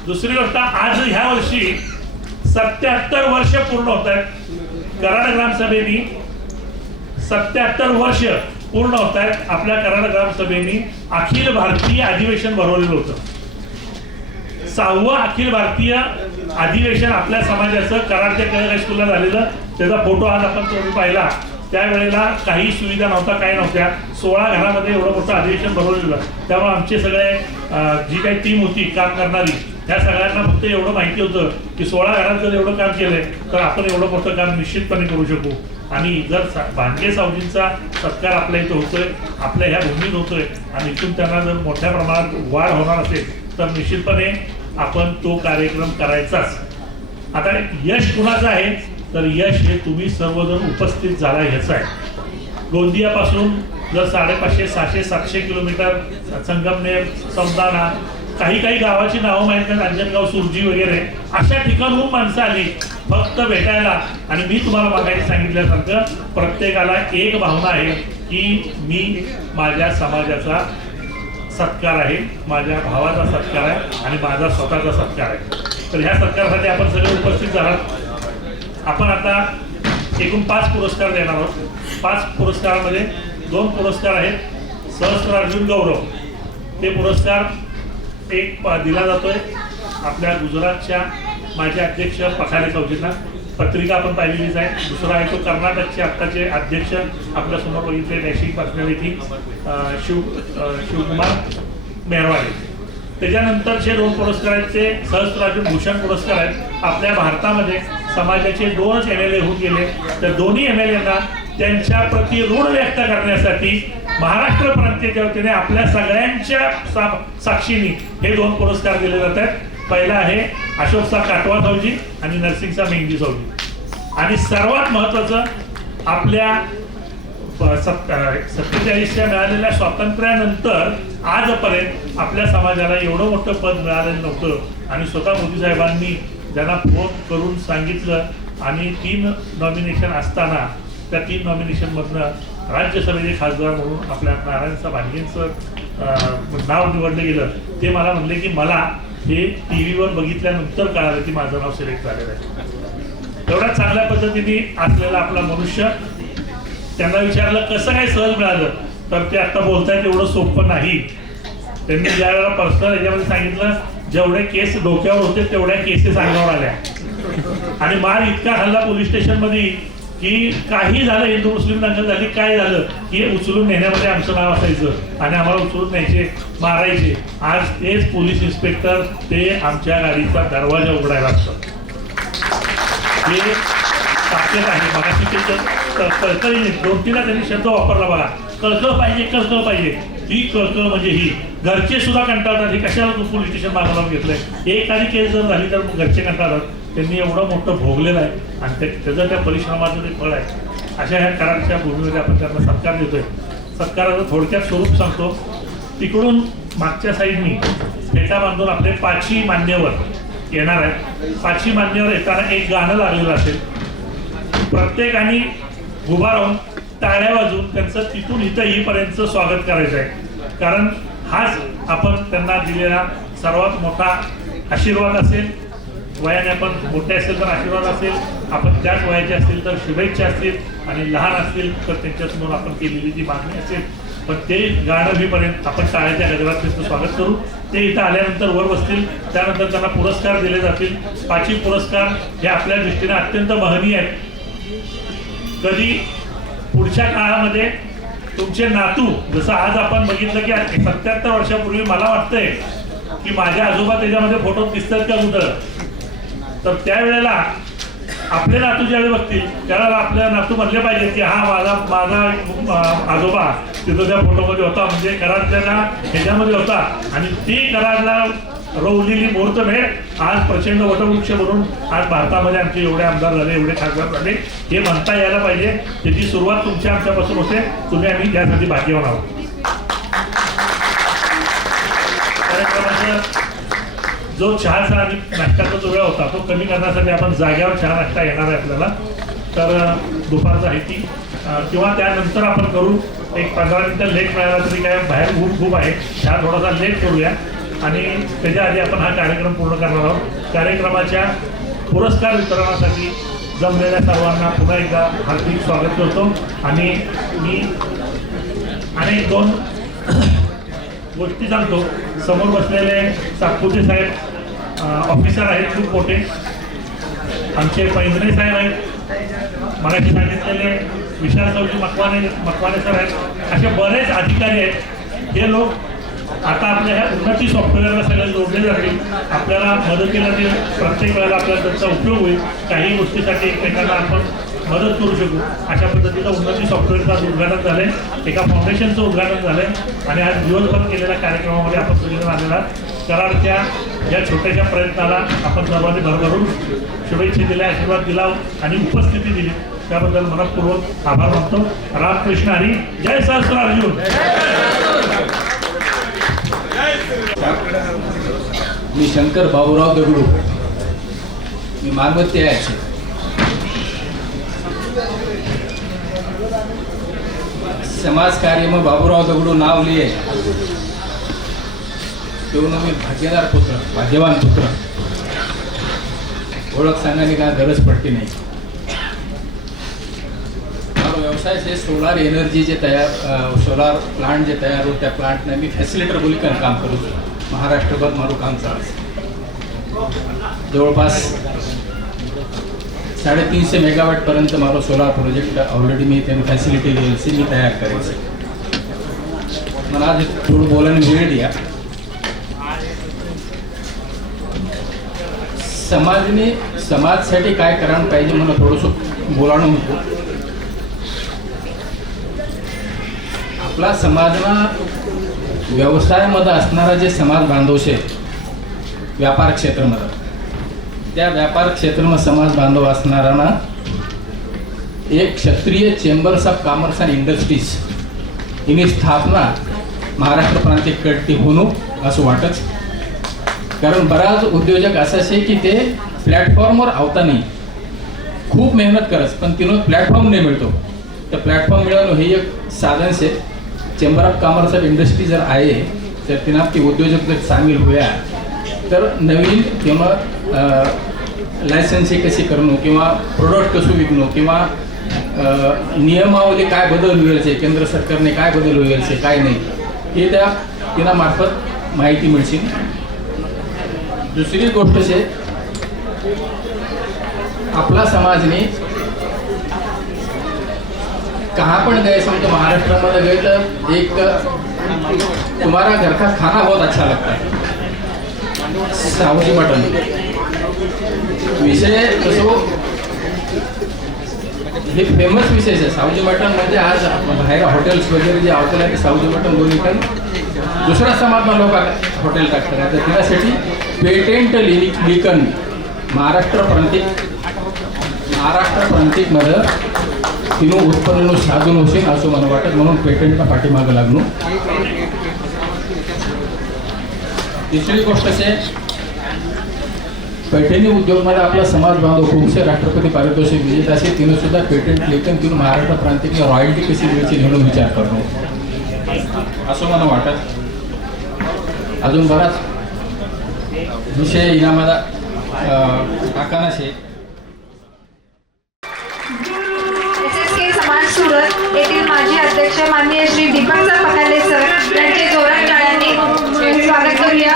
दुसरी गोष्ट, आज ह्या वर्षी 77 वर्ष पूर्ण होत आहेत. कराड ग्रामसभेनी 77 वर्ष पूर्ण होत आहेत. आपल्या कराड ग्रामसभेनी अखिल भारतीय अधिवेशन भरवलेलं होतं. 6वं अखिल भारतीय अधिवेशन आपल्या समाजाचं कराडच्या कळक हायस्कूलला झालेलं. त्याचा फोटो आज आपण तुम्ही पाहिला. त्यावेळेला काही सुविधा नव्हता, काय नव्हत्या. 16 घरामध्ये एवढं मोठं अधिवेशन भरवलेलं. त्यामुळे आमचे सगळे जी काही टीम होती काम करणारी, त्या सगळ्यांना फक्त एवढं माहिती होतं की 16 घरात जर एवढं काम केलंय तर आपण एवढं मोठं काम निश्चितपणे करू शकू. आणि जर भांगे सावजींचा सत्कार आपल्या इथं होतोय, आपल्या ह्या भूमीत होतोय आणि इथून त्यांना जर मोठ्या प्रमाणात वाढ होणार असेल तर निश्चितपणे आपण तो कार्यक्रम करायचाच. आता यश कुणाचं आहे तर यश हे तुम्ही सर्वजण उपस्थित झाला ह्याचं आहे. गोंदियापासून जर 550, 600, 700 किलोमीटर संगमनेर, सौंदाणा, काही गावाची नावं माहीत नाही, अंजनगाव, सुरजी वगैरे अशा ठिकाणहून माणसं आली फक्त भेटायला. आणि मी तुम्हाला मागायला सांगितल्यासारखं प्रत्येकाला एक भावना आहे की मी माझ्या समाजाचा सत्कार आहे, माझ्या भावाचा सत्कार आहे आणि माझा स्वतःचा सत्कार आहे. तर ह्या सत्कारासाठी आपण सगळे उपस्थित झालात. आपण आता एकूण 5 पुरस्कार देणार आहोत. 5 पुरस्कारामध्ये 2 पुरस्कार आहेत सहस्त्रार्जुन गौरव. ते पुरस्कार एक दिला जातोय आपल्या गुजरातच्या माजी अध्यक्ष पखाले सावजींना. पत्रिका आपण पाहिलेलीच आहे. दुसरा आहे तो कर्नाटकचे आत्ताचे अध्यक्ष आपल्यासमोर बघितले नॅशनल पर्सनॅलिटी शिवकुमार मेहरवाले. त्याच्यानंतरचे 2 पुरस्कार आहेत ते सहस्त्रार्जुन भूषण पुरस्कार आहेत. आपल्या भारतामध्ये समाजाचे 2च MLA होऊन गेले. तर दोन्ही MLAंना त्यांच्या प्रति ऋण व्यक्त करण्यासाठी महाराष्ट्र प्रांताच्या वतीने आपल्या सगळ्यांच्या साक्षीने हे 2 पुरस्कार दिले जात आहेत. पहिला आहे अशोकचा काटवा सावजी आणि नरसिंगचा मेंढी सावजी. आणि सर्वात महत्त्वाचं, आपल्या 47च्या मिळालेल्या स्वातंत्र्यानंतर आजपर्यंत आपल्या समाजाला एवढं मोठं पद मिळालेलं नव्हतं. आणि स्वतः मोदी साहेबांनी ज्यांना फोन करून सांगितलं आणि 3 नॉमिनेशन असताना त्या 3 नॉमिनेशनमधनं राज्यसभेचे खासदार म्हणून आपल्या नारायणसाहेब भांगेंचं नाव निवडलं गेलं. ते मला म्हणले की मला हे TV वर बघितल्यानंतर कळालं की माझं नाव सिलेक्ट झालेलं आहे. एवढ्या चांगल्या पद्धतीने असलेला आपला मनुष्य. त्यांना विचारलं कसं काय सहज मिळालं तर ते आता बोलतायत एवढं सोपं नाही. त्यांनी ज्या वेळेला पर्सनल याच्यामध्ये सांगितलं जेवढे केस डोक्यावर होते तेवढ्या केसेस अंगावर आल्या आणि मार इतका हल्ला पोलीस स्टेशनमध्ये की काही झालं, हिंदू मुस्लिम दंगल झाली, काय झालं की उचलून नेण्यामध्ये आमचं नाव असायचं आणि आम्हाला उचलून न्यायचे, मारायचे. आज तेच पोलीस इन्स्पेक्टर ते आमच्या गाडीचा दरवाजा उघडायला असतात. हे ताकद आहे. मगाशी कळकळी 2-3 त्यांनी शब्द वापरला बघा, कळकळ पाहिजे, कळकळ पाहिजे. ही कळकळ म्हणजे ही घरचे सुद्धा कंटाळतात. हे कशाला पोलीस स्टेशन मागवून घेतलंय. एखादी केस जर झाली तर घरचे कंटाळतात. त्यांनी एवढं मोठं भोगलेलं आहे आणि त्याचं त्या परिश्रमाचं ते फळ आहे. अशा ह्या कराडच्या भूमीमध्ये आपण त्यांना सत्कार देतोय. सत्काराचं थोडक्यात स्वरूप सांगतो. तिकडून मागच्या साईडनी फेटा बांधून आपले 5ही मान्यवर येणार आहेत. 5ही मान्यवर येताना एक गाणं लागलेलं असेल. प्रत्येकाने उभा राहून टाळ्या वाजवून त्यांचं तिथून इथं येईपर्यंत स्वागत करायचं आहे. कारण हाच आपण त्यांना दिलेला सर्वात मोठा आशीर्वाद असेल. वयाने आपण मोठे असेल तर आशीर्वाद असेल, आपण त्याच वयाचे असतील तर शुभेच्छा असतील, आणि लहान असतील तर त्यांच्यासमोर आपण केलेली जी मागणी असेल. पण ते गाणं होईपर्यंत आपण टाळ्याच्या गजरात त्यांचं स्वागत करू. ते इथं आल्यानंतर वर बसतील. त्यानंतर त्यांना पुरस्कार दिले जातील. 5ही पुरस्कार हे आपल्या दृष्टीने अत्यंत महनीय आहेत. कधी पुढच्या काळामध्ये तुमचे नातू, जसं आज आपण बघितलं की 77 वर्षापूर्वी मला वाटतंय की माझे आजोबा त्याच्यामध्ये फोटो दिसतात का कुठं, तर त्यावेळेला आपले नातू ज्यावेळी बघतील त्यावेळेला आपल्या नातू म्हणले पाहिजे की हा माझा आजोबा तिथं त्या फोटोमध्ये होता, म्हणजे कराडच्या ह्याच्यामध्ये होता. आणि ती कराडला रोवलेली मुहूर्तमेढ आज प्रचंड वटवृक्ष म्हणून आज भारतामध्ये आमचे एवढे आमदार झाले, एवढे खासदार झाले, हे म्हणता यायला पाहिजे. त्याची सुरुवात आमच्यापासून होते. तुम्ही आम्ही त्यासाठी भाग्यवान आहोत. कार्यक्रमाचा जो चहाचा आणि नाश्त्याचा जो वेळ होता तो कमी करण्यासाठी आपण जाग्यावर चहा नाश्ता येणार आहे आपल्याला. तर दुपारचा आहे ती किंवा त्यानंतर आपण करू. एक 15 मिनिटं लेट मिळाला तरी काय, बाहेर ऊन खूप आहे, चहा थोडासा लेट करूया आणि त्याच्या आधी आपण हा कार्यक्रम पूर्ण करणार आहोत. कार्यक्रमाच्या पुरस्कार वितरणासाठी जमलेल्या सर्वांना पुन्हा एकदा हार्दिक स्वागत करतो. आणि मी अनेक 2 गोष्टी सांगतो. समोर बसलेले सातपुते साहेब ऑफिसर आहेत खूप मोठे. आमचे पैंजणे साहेब आहेत. मगाशी सांगितलेले विशाल सावजी मकवाने सर आहेत. असे बरेच अधिकारी आहेत. हे लोक आता आपल्या ह्या उन्नती सॉफ्टवेअरला सगळे जोडले जातील. आपल्याला मदतीला ते प्रत्येक वेळेला आपल्याला त्याचा उपयोग होईल. काही गोष्टीसाठी एकमेकांना आपण मदत करू शकू. अशा पद्धतीचं उन्नती सॉफ्टवेअरचं उद्घाटन झालं आहे. एका फाउंडेशनचं उद्घाटन झालं आहे. आणि आज दिवसभर केलेल्या कार्यक्रमामध्ये आपण सगळेजण आलेला कराडच्या या छोट्याशा प्रयत्नाला आपण सर्वांनी भरभरून शुभेच्छा दिल्या, आशीर्वाद दिला आणि उपस्थिती दिली. त्याबद्दल मनपूर्वक आभार मानतो. रामकृष्ण हरी. जय सहस्त्र अर्जुन. मी शंकर बाबूराव दगडू, मी मानवते आहे. समाज कार्य में बाबूराव दगडू नाव लिए तेवढं मी भाग्यवान पुत्र. ओळख सांगण्याने काय गरज पडती नाही. मारो व्यवसाय से सोलार एनर्जी जे सोलार प्लांट जे तयार होत त्या प्लांटने मी फॅसिलिटर बोलीकर काम करू. महाराष्ट्रभर मारू काम चालू. जवळपास 350 मेगावॅट पर्यंत मारो सोलार प्रोजेक्ट ऑलरेडी मी त्यांनी फॅसिलिटी मी तयार करायचं. मला आज थोडं बोलायला वेळ द्या. समाजसाठी काय करायला पाहिजे मला थोडंसं बोलावणं होतं. आपला समाजला व्यवसायामध्ये असणारा जे समाज बांधव आहे व्यापार क्षेत्रामध्ये, त्या व्यापार क्षेत्रामध्ये समाज बांधव असणाऱ्यांना एक क्षत्रिय chambers of commerce and industries हिनी स्थापना महाराष्ट्र प्रांतिक कडती होणं असं वाटच. कारण बराच उद्योजक असाशे की ते प्लॅटफॉर्मवर आवता नाही, खूप मेहनत करत पण तिनं प्लॅटफॉर्म नाही मिळतो. तर प्लॅटफॉर्म मिळवणं हे एक साधन आहे. Chamber of commerce of industry जर आहे तर तिना ती उद्योजक जर सामील होया तर नवीन किंवा लायसन्स कशी करणं किंवा प्रोडक्ट कसं विकणं किंवा नियमावली काय बदल होईल, केंद्र सरकारने काय बदल होईल काय नाही हे त्या तिना मार्फत माहिती मिळशील. दुसरी गोष्ट आहे आपला समाजने कहाँ पण गए समझो महाराष्ट्र में गए तो एक तुम्हारा घर का खाना बहुत अच्छा लगता है. सावजी मटन विषय कसो हे फेमस विषय आहे. सावजी मटन म्हणजे आज बाहेर हॉटेल्स वगैरे जे आवतले ते सावजी मटन बोलून पण दुसरा समाजमा लोक हॉटेल टाकतात. तर त्यासाठी पेटेंट लिकन महाराष्ट्र प्रांतिकमध्ये तिनं उत्पन्न साधून होशील असं मला वाटत, म्हणून पेटंटला पाठीमागं लागलो. तिसरी गोष्ट असे, पैठणी उद्योगमध्ये आपला समाज बांधव खूपसे राष्ट्रपती पारितोषिक विजेते असे, तिनं सुद्धा पेटंट लेखन तिनं महाराष्ट्र प्रांतिकला रॉयल्टी कशी द्यायची म्हणून विचार करतो असं मला वाटत. अजून बराच विषय इनामाला टाकाना शे. SSK समाज सुरत येथील माजी अध्यक्ष माननीय श्री दीपकसर पकाले सर यांचे जोरात टाळ्यांनी स्वागत करूया.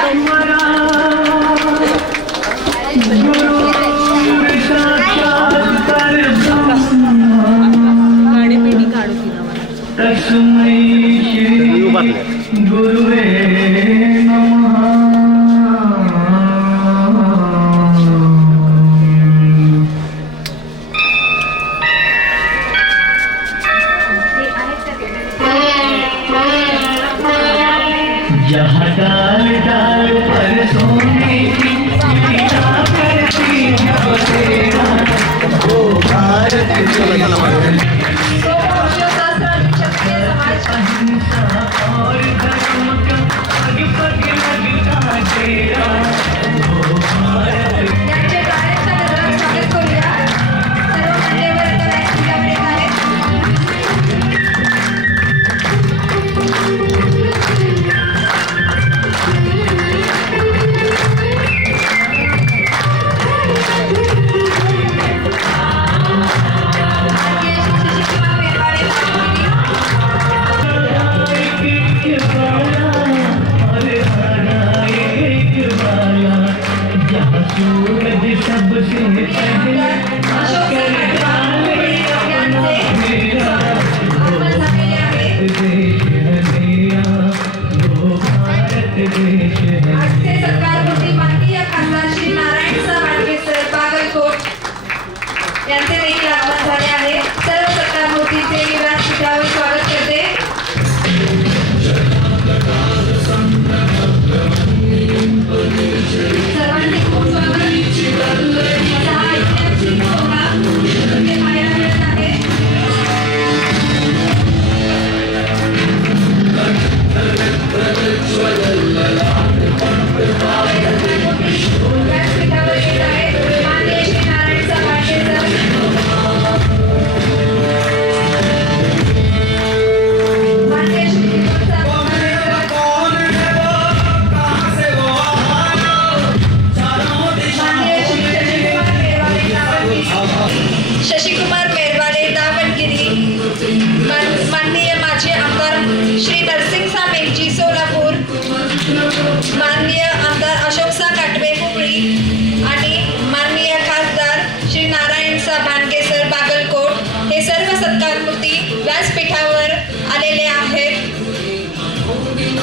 यांचे देखील आगमन झाले आहे. सर्व सत्कार मूर्तीचे व्यासपीठावर स्वागत करते. सर्वांचे खूप स्वागत. माझा हा ऐतिहासिक सोहळा इथे पाहायला मिळत आहे. व्यासपीठावर येत आहे माननीय श्री नारायण साबाळे सर. माननीय श्री दीपक साबाळे सर. माननीय श्री शशिकुमार मेरवाले दावणगिरी. माननीय माजी आमदार श्री नरसिंह मेघजी सोलापूर. माननीय आमदार अशोकसा काटवे हुबळी आणि माननीय खासदार श्री नारायण भानगे सर बागलकोट हे सर्व सत्कारमूर्ती व्यासपीठावर आलेले आहेत.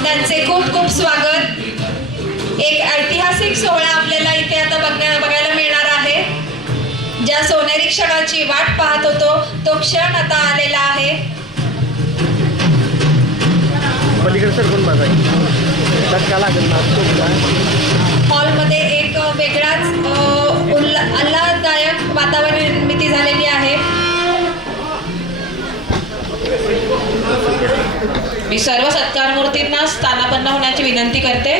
त्यांचे खूप खूप स्वागत. एक ऐतिहासिक सोहळा आपल्याला इथे आता बघायला मिळणार आहे. ज्या सोनेरी क्षणाची वाट पाहत होतो तो क्षण आता आलेला आहे. हॉलमध्ये एक वेगळाच आल्हाददायक वातावरण निर्मिती झालेली आहे. मी सर्व सत्कारमूर्तींना स्थानापन्न होण्याची विनंती करते.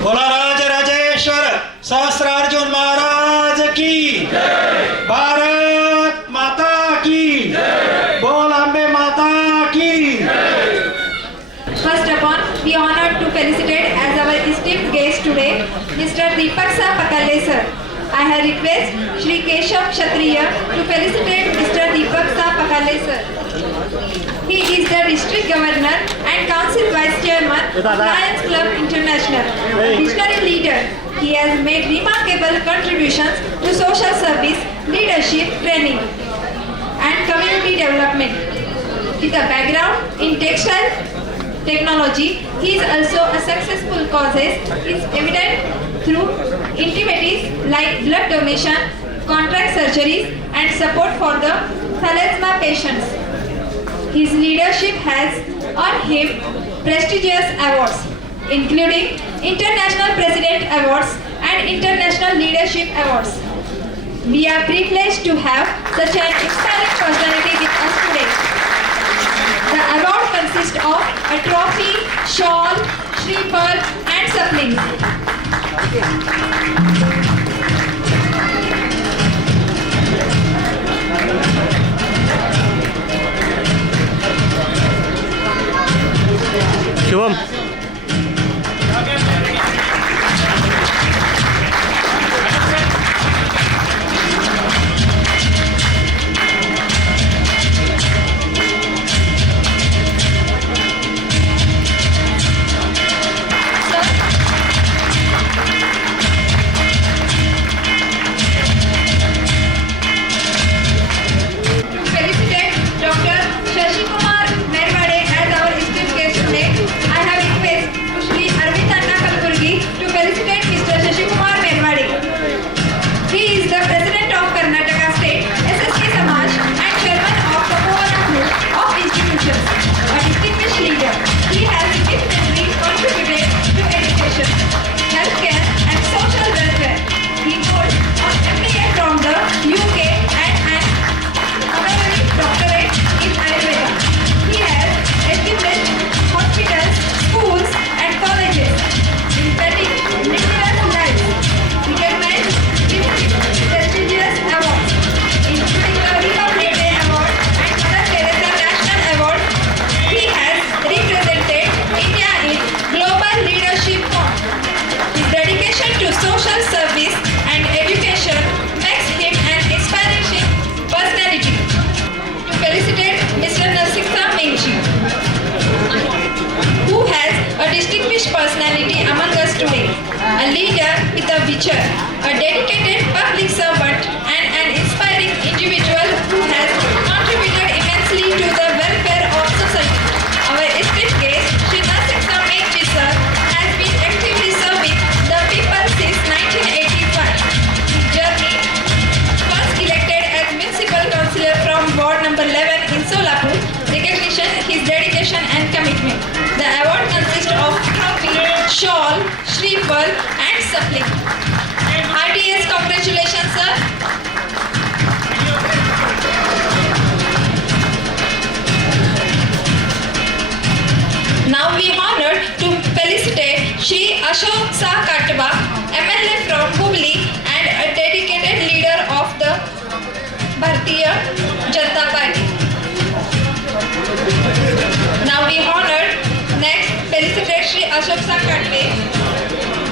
बोला राज राजेश्वर सहस्रार्जुन महाराज की भारत माता की बोल अंबे माता की. First upon, we honored to felicitate as our esteemed guest today, Mr. Deepak Sir Pakale sir. I have request Shri Keshav Kshatriya to felicitate Mr. Deepak Sir Pakale sir. He is the district governor and council vice chairman of Lions Club International. A visionary leader, he has made remarkable contributions to social service, leadership, training, and community development. With a background in textile technology, he is also a successful causes is evident through activities like blood donation, contract surgeries, and support for the thalassemia patients. His leadership has earned him prestigious awards, including International President Awards and and International Leadership Awards. We are privileged to have such an inspiring personality with us today. The award consists of a trophy, shawl, Shreefal and supplies. Shivam Felicitate Dr. Shashi Kumar Merwade as our esteemed guest today. I have request to Shri Arvind Anna Kalburgi to felicitate Mr. Shashi Kumar Merwade. He is the President of Karnataka State SSK Samaj and Chairman of Tapovan Group of Institutions, a distinguished leader. He has significantly contributed to education, healthcare and social welfare. He holds an MBA from the UK and an honorary doctorate in Ayurveda. He has established hospitals, schools and colleges, impacting numerous lives, recognized with prestigious awards, including the Republic Day Award and Mother Teresa National Award. He has represented India in Global Leadership Forum. His dedication to social service and education makes him an inspiring personality. To felicitate Mr. Narsiksa Menchi, who has a distinguished personality among us today, a leader with a vision, a dedicated public servant and an inspiring individual who has contributed immensely to the welfare of society. Our esteemed guest, Shri Narsiksa Menchi sir, has been actively serving the people since 1985. His journey, first elected as municipal councillor from Ward number 11 in Solapur, recognition his dedication and commitment. The award consists of trophy, shawl, Shreefal and suppling. RTS congratulations sir. Now we honored to felicitate Shri Ashok Sa Katwa, MLA from Hubli and a dedicated leader of the Bharatiya Janata Party. Now we honored next felicitate Shri Ashok Sa Katwe.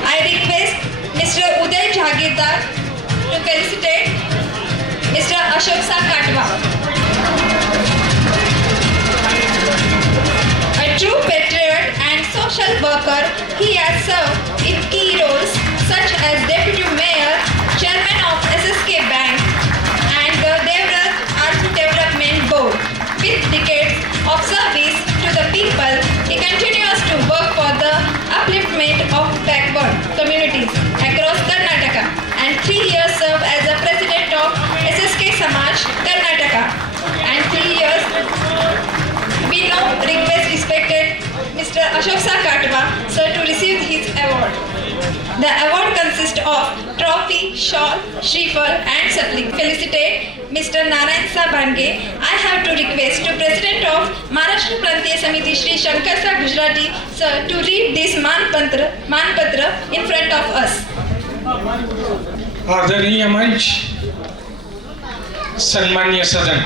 I request Mr. Uday Jagirdar to felicitate Mr. Ashok Sa Katwa. A true patriot and social worker, he has served in key roles such as Deputy Mayor, Chairman of SSK Bank and the Devrat Arts Development Board. With decades of service to the people, he continues to work for the upliftment of backward communities across Karnataka and 3 years served as the President of SSK Samaj, Karnataka. And 3 years we now request respected Mr. Ashok Sa Katwa sir to receive his award. The award consists of trophy, shawl, Shreefal and suppling. Felicitate Mr. Narayan Sa Bhange. I have to request to President of Maharashtra Prantiya Samiti Shri Shankar Sa Gujarati sir to read this Manpatra in front of us. आदरणीय मंच, सम्मानीय सदन,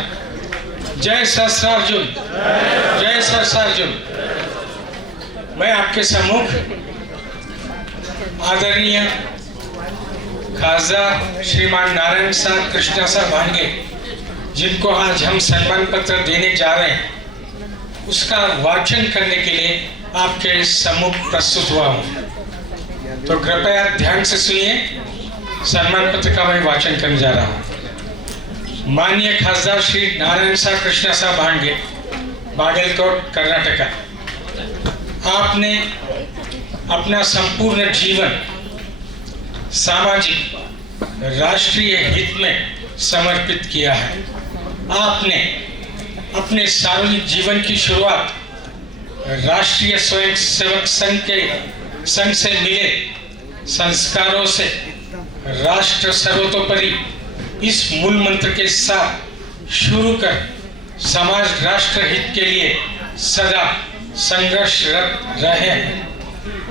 जय सहस्रार्जुन, जय सहस्रार्जुन। मैं आपके सम्मुख आदरणीय खासदार श्रीमान नारायण सा कृष्णा सा भांगे, जिनको आज हम सम्मान पत्र देने जा रहे हैं, उसका वाचन करने के लिए आपके सम्मुख प्रस्तुत हुआ हूँ। तो कृपया ध्यान से सुनिए, सम्मान पत्र का मैं वाचन करने जा रहा हूँ। माननीय खासदार श्री नारायण सा कृष्णा सा भांगे, बागलकोट, कर्नाटका, आपने अपना संपूर्ण जीवन सामाजिक राष्ट्रीय हित में समर्पित किया है। आपने अपने सार्वजनिक जीवन की शुरुआत राष्ट्रीय स्वयं सेवक संघ से मिले संस्कारों से राष्ट्र सर्वतोपरि इस मूल मंत्र के साथ शुरू कर समाज राष्ट्र हित के लिए सदा संघर्षरत रहे हैं।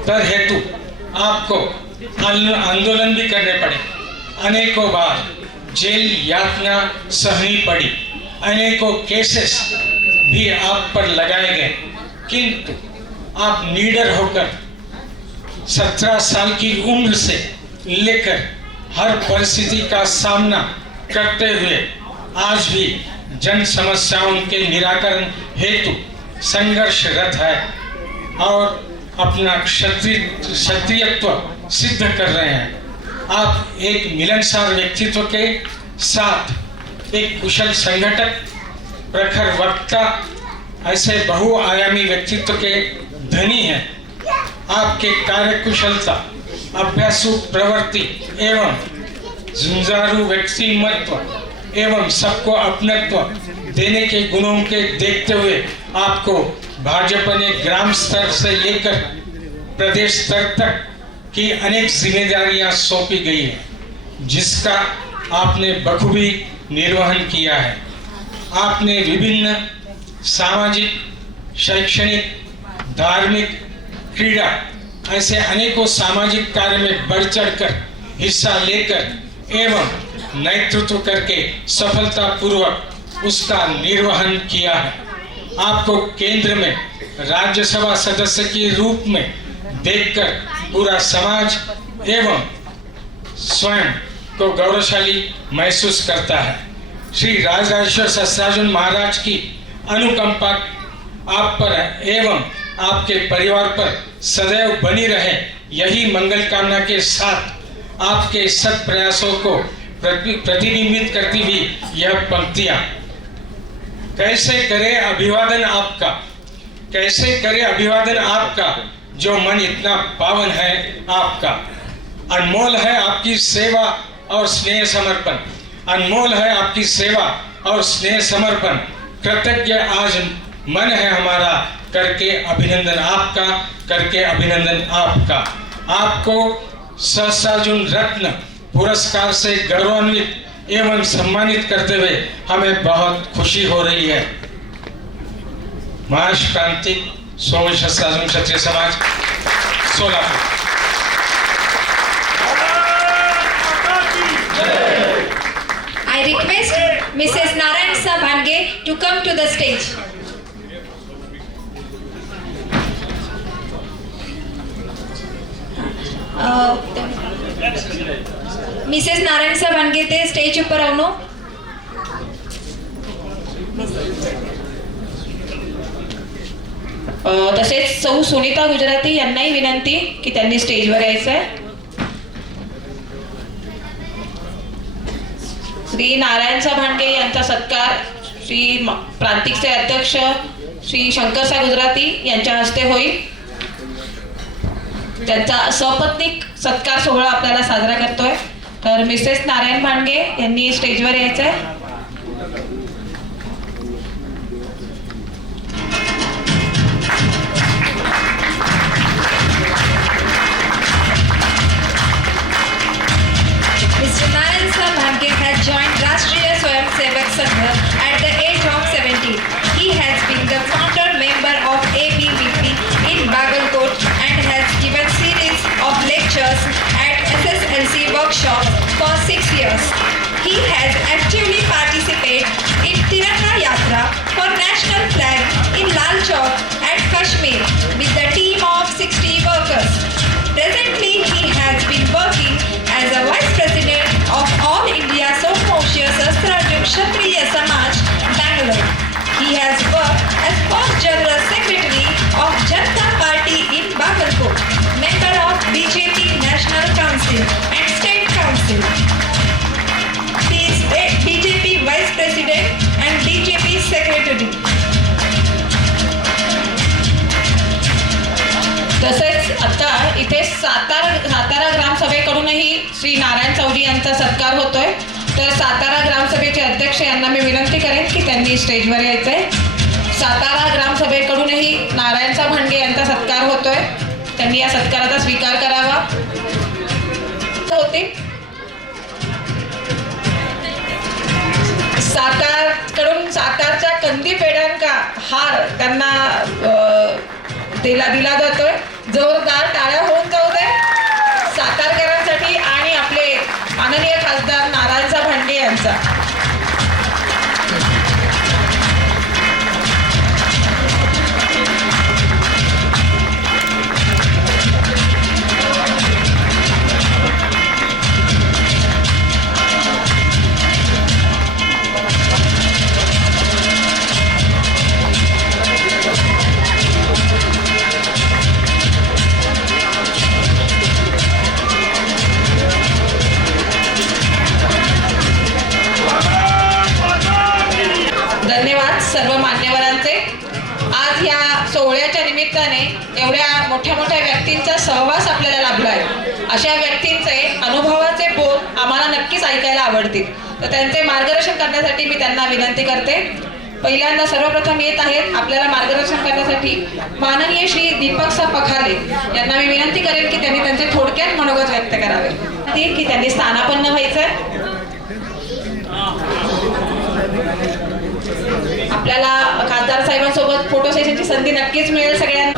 तद हेतु आपको आंदोलन भी करने पड़े, अनेकों बार जेल यातना सहनी पड़ी, अनेकों केसेस भी आप पर लगाए गए, किंतु आप निडर होकर 17 साल की उम्र से लेकर हर परिस्थिति का सामना करते हुए आज भी जन समस्याओं के निराकरण हेतु संघर्षरत है और अपना क्षत्रियत्व सिद्ध कर रहे हैं। आप एक मिलनसार व्यक्तित्व के साथ एक कुशल संगठक, प्रखर वक्ता, ऐसे बहुआयामी व्यक्तित्व के धनी हैं। आपके कार्यकुशलता, अभ्यासु प्रवृत्ति एवं जुंजारू व्यक्तिमत्व एवं सबको अपनत्व देने के गुणों के देखते हुए आपको भाजपा ने ग्राम स्तर से लेकर प्रदेश स्तर तक की अनेक जिम्मेदारियां सौंपी गई हैं, जिसका आपने बखूबी निर्वहन किया है। आपने विभिन्न सामाजिक, शैक्षणिक, धार्मिक, क्रीड़ा ऐसे अनेकों सामाजिक कार्य में बढ़ चढ़कर हिस्सा लेकर एवं नेतृत्व करके सफलतापूर्वक उसका निर्वहन किया है। आपको केंद्र में राज्यसभा सदस्य के रूप में देखकर पूरा समाज एवं स्वयं को गौरवशाली महसूस करता है। श्री राजराजेश्वर सहस्त्रार्जुन महाराज की अनुकंपा आप पर एवं आपके परिवार पर सदैव बनी रहे, यही मंगल कामना के साथ आपके सत प्रयासों को प्रतिबिंबित करती हुई यह पंक्तियां। कैसे करे अभिवादन आपका, कैसे करे अभिवादन आपका, जो मन इतना पावन है आपका। अनमोल है आपकी सेवा और स्नेह समर्पण, अनमोल है आपकी सेवा और स्नेह समर्पण। कृतज्ञ आज मन है हमारा, करके अभिनंदन आपका, करके अभिनंदन आपका। आपको सहस्त्रार्जुन रत्न पुरस्कार से गौरवान्वित एवं सम्मानित करते हुए हमें बहुत खुशी हो रही है। महाराष्ट्र क्रांति स्वामी सहस्त्रार्जुन क्षत्रिय समाज Solapur. I request Mrs. Narayan Bhange to come to the stage. Mrs Narayan Bhange ते स्टेज ઉપર આવનો। तसेच सौ सुनीता गुजराती यांनाही विनंती की त्यांनी स्टेजवर यायचंय। श्री नारायण भानगे यांचा सत्कार श्री प्रांतिकचे अध्यक्ष श्री शंकरसा गुजराती यांच्या हस्ते होईल। त्यांचा सपत्नीक सत्कार सोहळा आपल्याला साजरा करतोय, तर मिसेस नारायण भानगे यांनी स्टेजवर यायचंय। Mr. Narayan Bhange has joined Rashtriya Swayamsevak Sangh at the age of 70. He has been the founder member of ABVP in Bagalkot and has given series of lectures at SSLC workshops for 6 years. He has actively participated in Tiranga Yatra for national flag in Lal Chowk at Kashmir with the team of 60 workers. Presently, he has been working as a Vice President of All India Somoshiya Sahasrarjun Kshatriya Samaj, Bangalore. He has worked as first General Secretary of Janata Party in Bagalkot, member of BJP National Council and State Council. He is BJP Vice President and BJP Secretary. तसेच आता इथे सातारा ग्रामसभेकडूनही श्री नारायण चौधरी यांचा सत्कार होतोय, तर सातारा ग्रामसभेचे अध्यक्ष यांना मी विनंती करेन की त्यांनी स्टेजवर यायचंय। सातारा ग्रामसभेकडूनही नारायण भानगे यांचा सत्कार होतोय, त्यांनी या सत्काराचा स्वीकार करावा। होते. साकारच्या कंदी पेढ्यांका हार त्यांना दिला जातोय. जोरदार टाळ्या होऊन जाऊ दे सातारकरांसाठी आणि आपले माननीय खासदार नारायणचा भांडे यांचा. धन्यवाद सर्व मान्यवरांचे. आज या सोहळ्याच्या निमित्ताने एवढ्या मोठ्या मोठ्या व्यक्तींचा सहवास आपल्याला लाभला आहे. अशा व्यक्तींचे अनुभवाचे बोल आम्हाला नक्कीच ऐकायला आवडतील. तर त्यांचे मार्गदर्शन करण्यासाठी मी त्यांना विनंती करते. पहिल्यांदा सर्वप्रथम येत आहेत आपल्याला मार्गदर्शन करण्यासाठी माननीय श्री दीपक पखाले यांना मी विनंती करेन की त्यांनी त्यांचे थोडक्यात मनोगत व्यक्त करावे की त्यांनी स्थानापन्न व्हायचंय. आपल्याला खासदार साहेबांसोबत फोटो सेशनची संधी नक्कीच मिळेल सगळ्यांना.